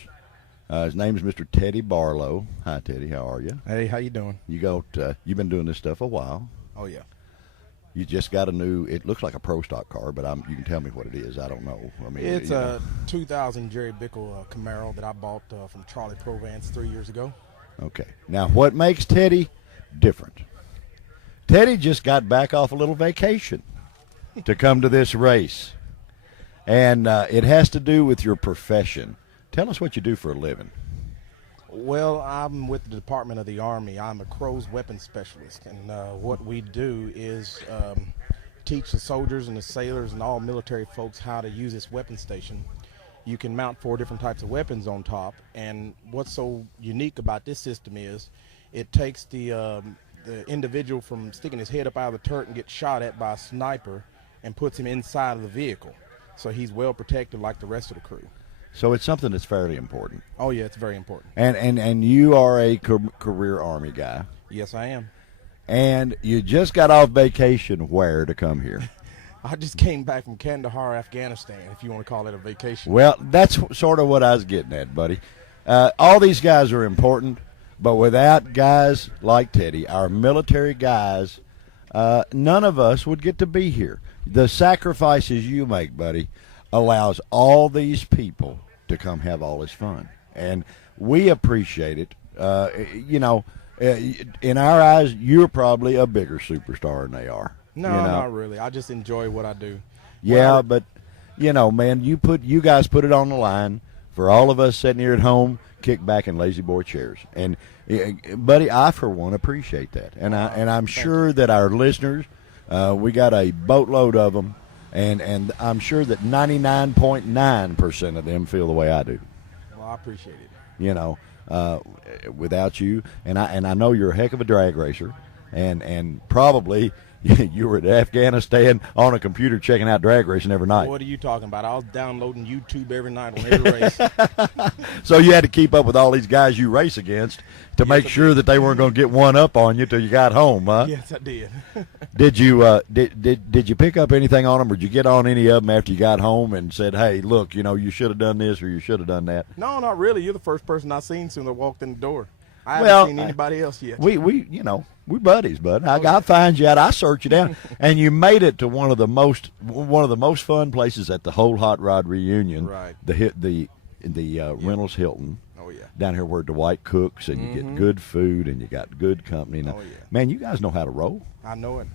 His name is Mr. Teddy Barlow. Hi, Teddy. How are you? Hey, how you doing? You've been doing this stuff a while. Oh, yeah. You just got a new, it looks like a pro stock car, but you can tell me what it is. I don't know. I mean, it's a 2000 Jerry Bickle Camaro that I bought from Charlie Provance 3 years ago. Okay. Now, what makes Teddy different? Teddy just got back off a little vacation to come to this race. And it has to do with your profession. Tell us what you do for a living. Well, I'm with the Department of the Army. I'm a Crow's weapons specialist. And what we do is teach the soldiers and the sailors and all military folks how to use this weapon station. You can mount 4 different types of weapons on top. And what's so unique about this system is it takes the individual from sticking his head up out of the turret and get shot at by a sniper and puts him inside of the vehicle. So he's well protected like the rest of the crew. So it's something that's fairly important. Oh, yeah, it's very important. And you are a career Army guy. Yes, I am. And you just got off vacation where to come here? I just came back from Kandahar, Afghanistan, if you want to call it a vacation. Well, that's sort of what I was getting at, buddy. All these guys are important, but without guys like Teddy, our military guys, none of us would get to be here. The sacrifices you make, buddy, allows all these people to come have all this fun. And we appreciate it. In our eyes, you're probably a bigger superstar than they are. No, not really. I just enjoy what I do. Yeah, but, man, you guys put it on the line for all of us sitting here at home, kick back in lazy boy chairs. And, buddy, I, for one, appreciate that. And I'm sure that our listeners, we got a boatload of them, and I'm sure that 99.9% of them feel the way I do. Well, I appreciate it. Without you, and I know you're a heck of a drag racer, and probably you were at Afghanistan on a computer checking out drag racing every night. What are you talking about? I was downloading YouTube every night on every race. So you had to keep up with all these guys you race against to make sure that they weren't going to get one up on you till you got home, huh? Yes, I did. Did you did you pick up anything on them, or did you get on any of them after you got home and said, hey, look, you should have done this or you should have done that? No, not really. You're the first person I've seen since I walked in the door. I haven't seen anybody else yet. We're buddies, bud. I find you out. I search you down, and you made it to one of the most fun places at the whole Hot Rod reunion. Right. The Reynolds Hilton. Oh yeah. Down here where Dwight cooks, and you get good food, and you got good company. Now, man, you guys know how to roll. I know it.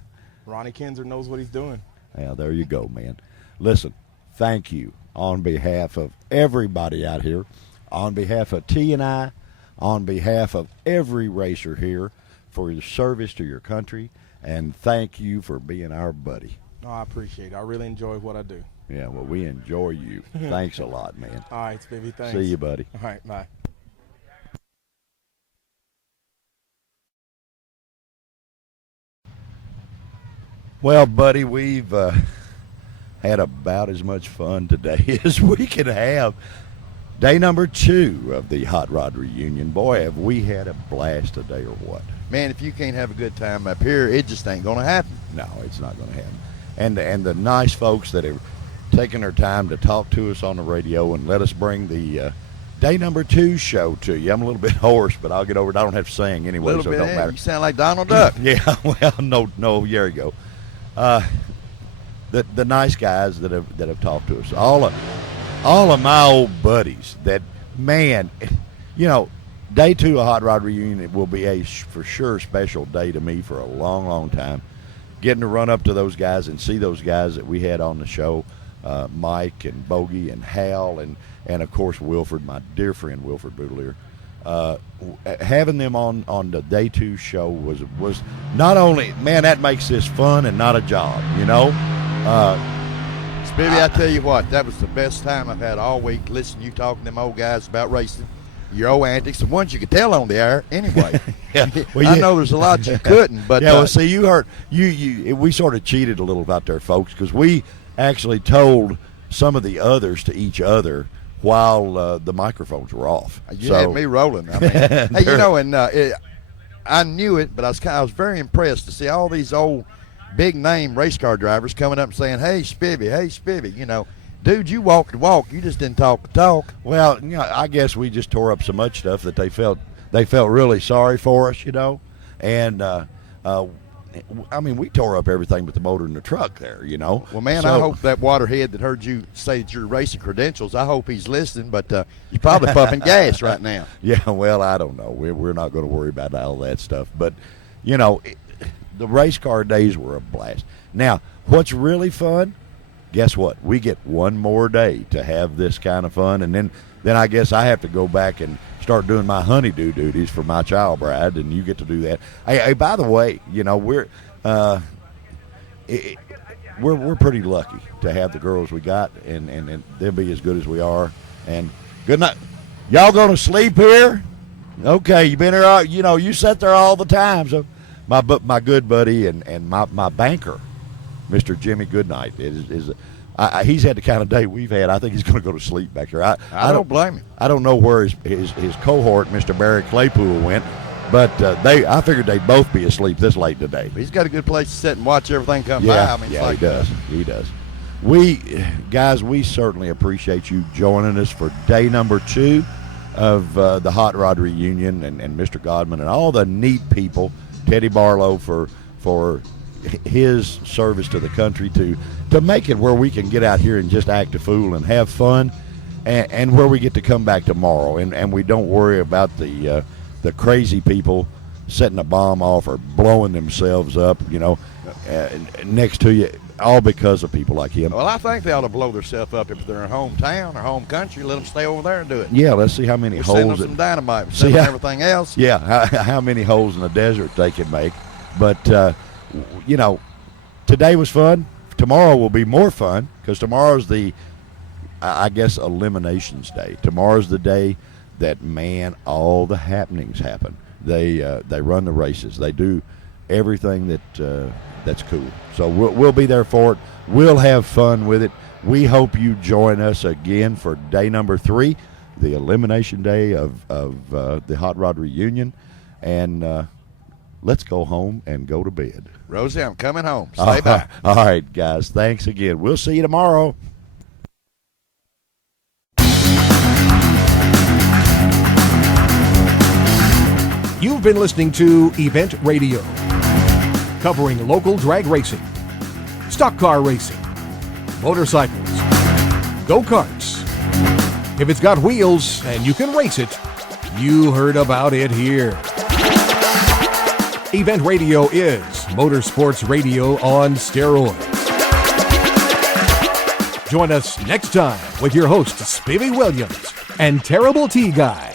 Ronnie Kinzer knows what he's doing. Yeah, there you go, man. Listen, thank you on behalf of everybody out here, on behalf of T and I, on behalf of every racer here, for your service to your country, and thank you for being our buddy. No, I appreciate it. I really enjoy what I do. Yeah, well, we enjoy you. Thanks a lot, man. All right, Spiffy, thanks. See you, buddy. All right, bye. Well, buddy, we've had about as much fun today as we can have. Day number 2 of the Hot Rod reunion. Boy, have we had a blast today or what. Man, if you can't have a good time up here, it just ain't going to happen. No, it's not going to happen. And the nice folks that have taken their time to talk to us on the radio and let us bring the day number 2 show to you. I'm a little bit hoarse, but I'll get over it. I don't have to sing anyway, so it don't matter. You sound like Donald Duck. Yeah, well, no, there you go. The nice guys that have talked to us, all of my old buddies. That, man, day 2 of Hot Rod reunion will be a for sure special day to me for a long, long time. Getting to run up to those guys and see those guys that we had on the show, Mike and Bogey and Hal and of course Wilford, my dear friend Wilford Boudelier. Having them on the day 2 show was not only, man, that makes this fun and not a job, Spivvy, I tell you what, that was the best time I've had all week listening to you talking to them old guys about racing, your old antics, the ones you could tell on the air anyway. Well, I know there's a lot you couldn't, but yeah. Well, see, you heard we sort of cheated a little out there, folks, because we actually told some of the others to each other while the microphones were off. You had me rolling. I mean, hey, you know, and I knew it, but I was very impressed to see all these old big name race car drivers coming up and saying, "Hey, Spivvy," you know. Dude, you walk the walk. You just didn't talk the talk. Well, you know, I guess we just tore up so much stuff that they felt really sorry for us, you know. And I mean, we tore up everything but the motor in the truck there, you know. Well, man, I hope that waterhead that heard you say that you're racing credentials, I hope he's listening, but he's probably pumping gas right now. Yeah, well, I don't know. We're not going to worry about all that stuff. But, you know, the race car days were a blast. Now, what's really fun, guess what? We get one more day to have this kind of fun, and then I guess I have to go back and start doing my honeydew duties for my child bride, and you get to do that. Hey, by the way, you know, we're pretty lucky to have the girls we got, and they'll be as good as we are. And good night. Y'all going to sleep here? Okay, you been here, you know, you sit there all the time. So my good buddy and my banker, Mr. Jimmy Goodnight, he's had the kind of day we've had. I think he's going to go to sleep back there. I don't blame him. I don't know where his cohort, Mr. Barry Claypool, went, but I figured they'd both be asleep this late today. He's got a good place to sit and watch everything come by. I mean, yeah, he does. He does. We certainly appreciate you joining us for day number 2 of the Hot Rod Reunion, and Mr. Godman and all the neat people, Teddy Barlow for his service to the country to make it where we can get out here and just act a fool and have fun, and where we get to come back tomorrow and we don't worry about the crazy people setting a bomb off or blowing themselves up, you know, next to you, all because of people like him. Well, I think they ought to blow themselves up if they're in hometown or home country. Let them stay over there and do it. Yeah, let's see how many holes. Send them some dynamite. Send them everything else. Yeah, how many holes in the desert they can make. But you know, today was fun. Tomorrow will be more fun because tomorrow's I guess, Eliminations Day. Tomorrow's the day that, man, all the happenings happen. They run the races. They do everything that's cool. So we'll be there for it. We'll have fun with it. We hope you join us again for day number 3, the Elimination Day of the Hot Rod Reunion. And let's go home and go to bed. Rosie, I'm coming home. Stay back. All right, guys. Thanks again. We'll see you tomorrow. You've been listening to Event Radio, covering local drag racing, stock car racing, motorcycles, go-karts. If it's got wheels and you can race it, you heard about it here. Event Radio is motorsports radio on steroids. Join us next time with your hosts Spivvy Williams and Terrible T Guy.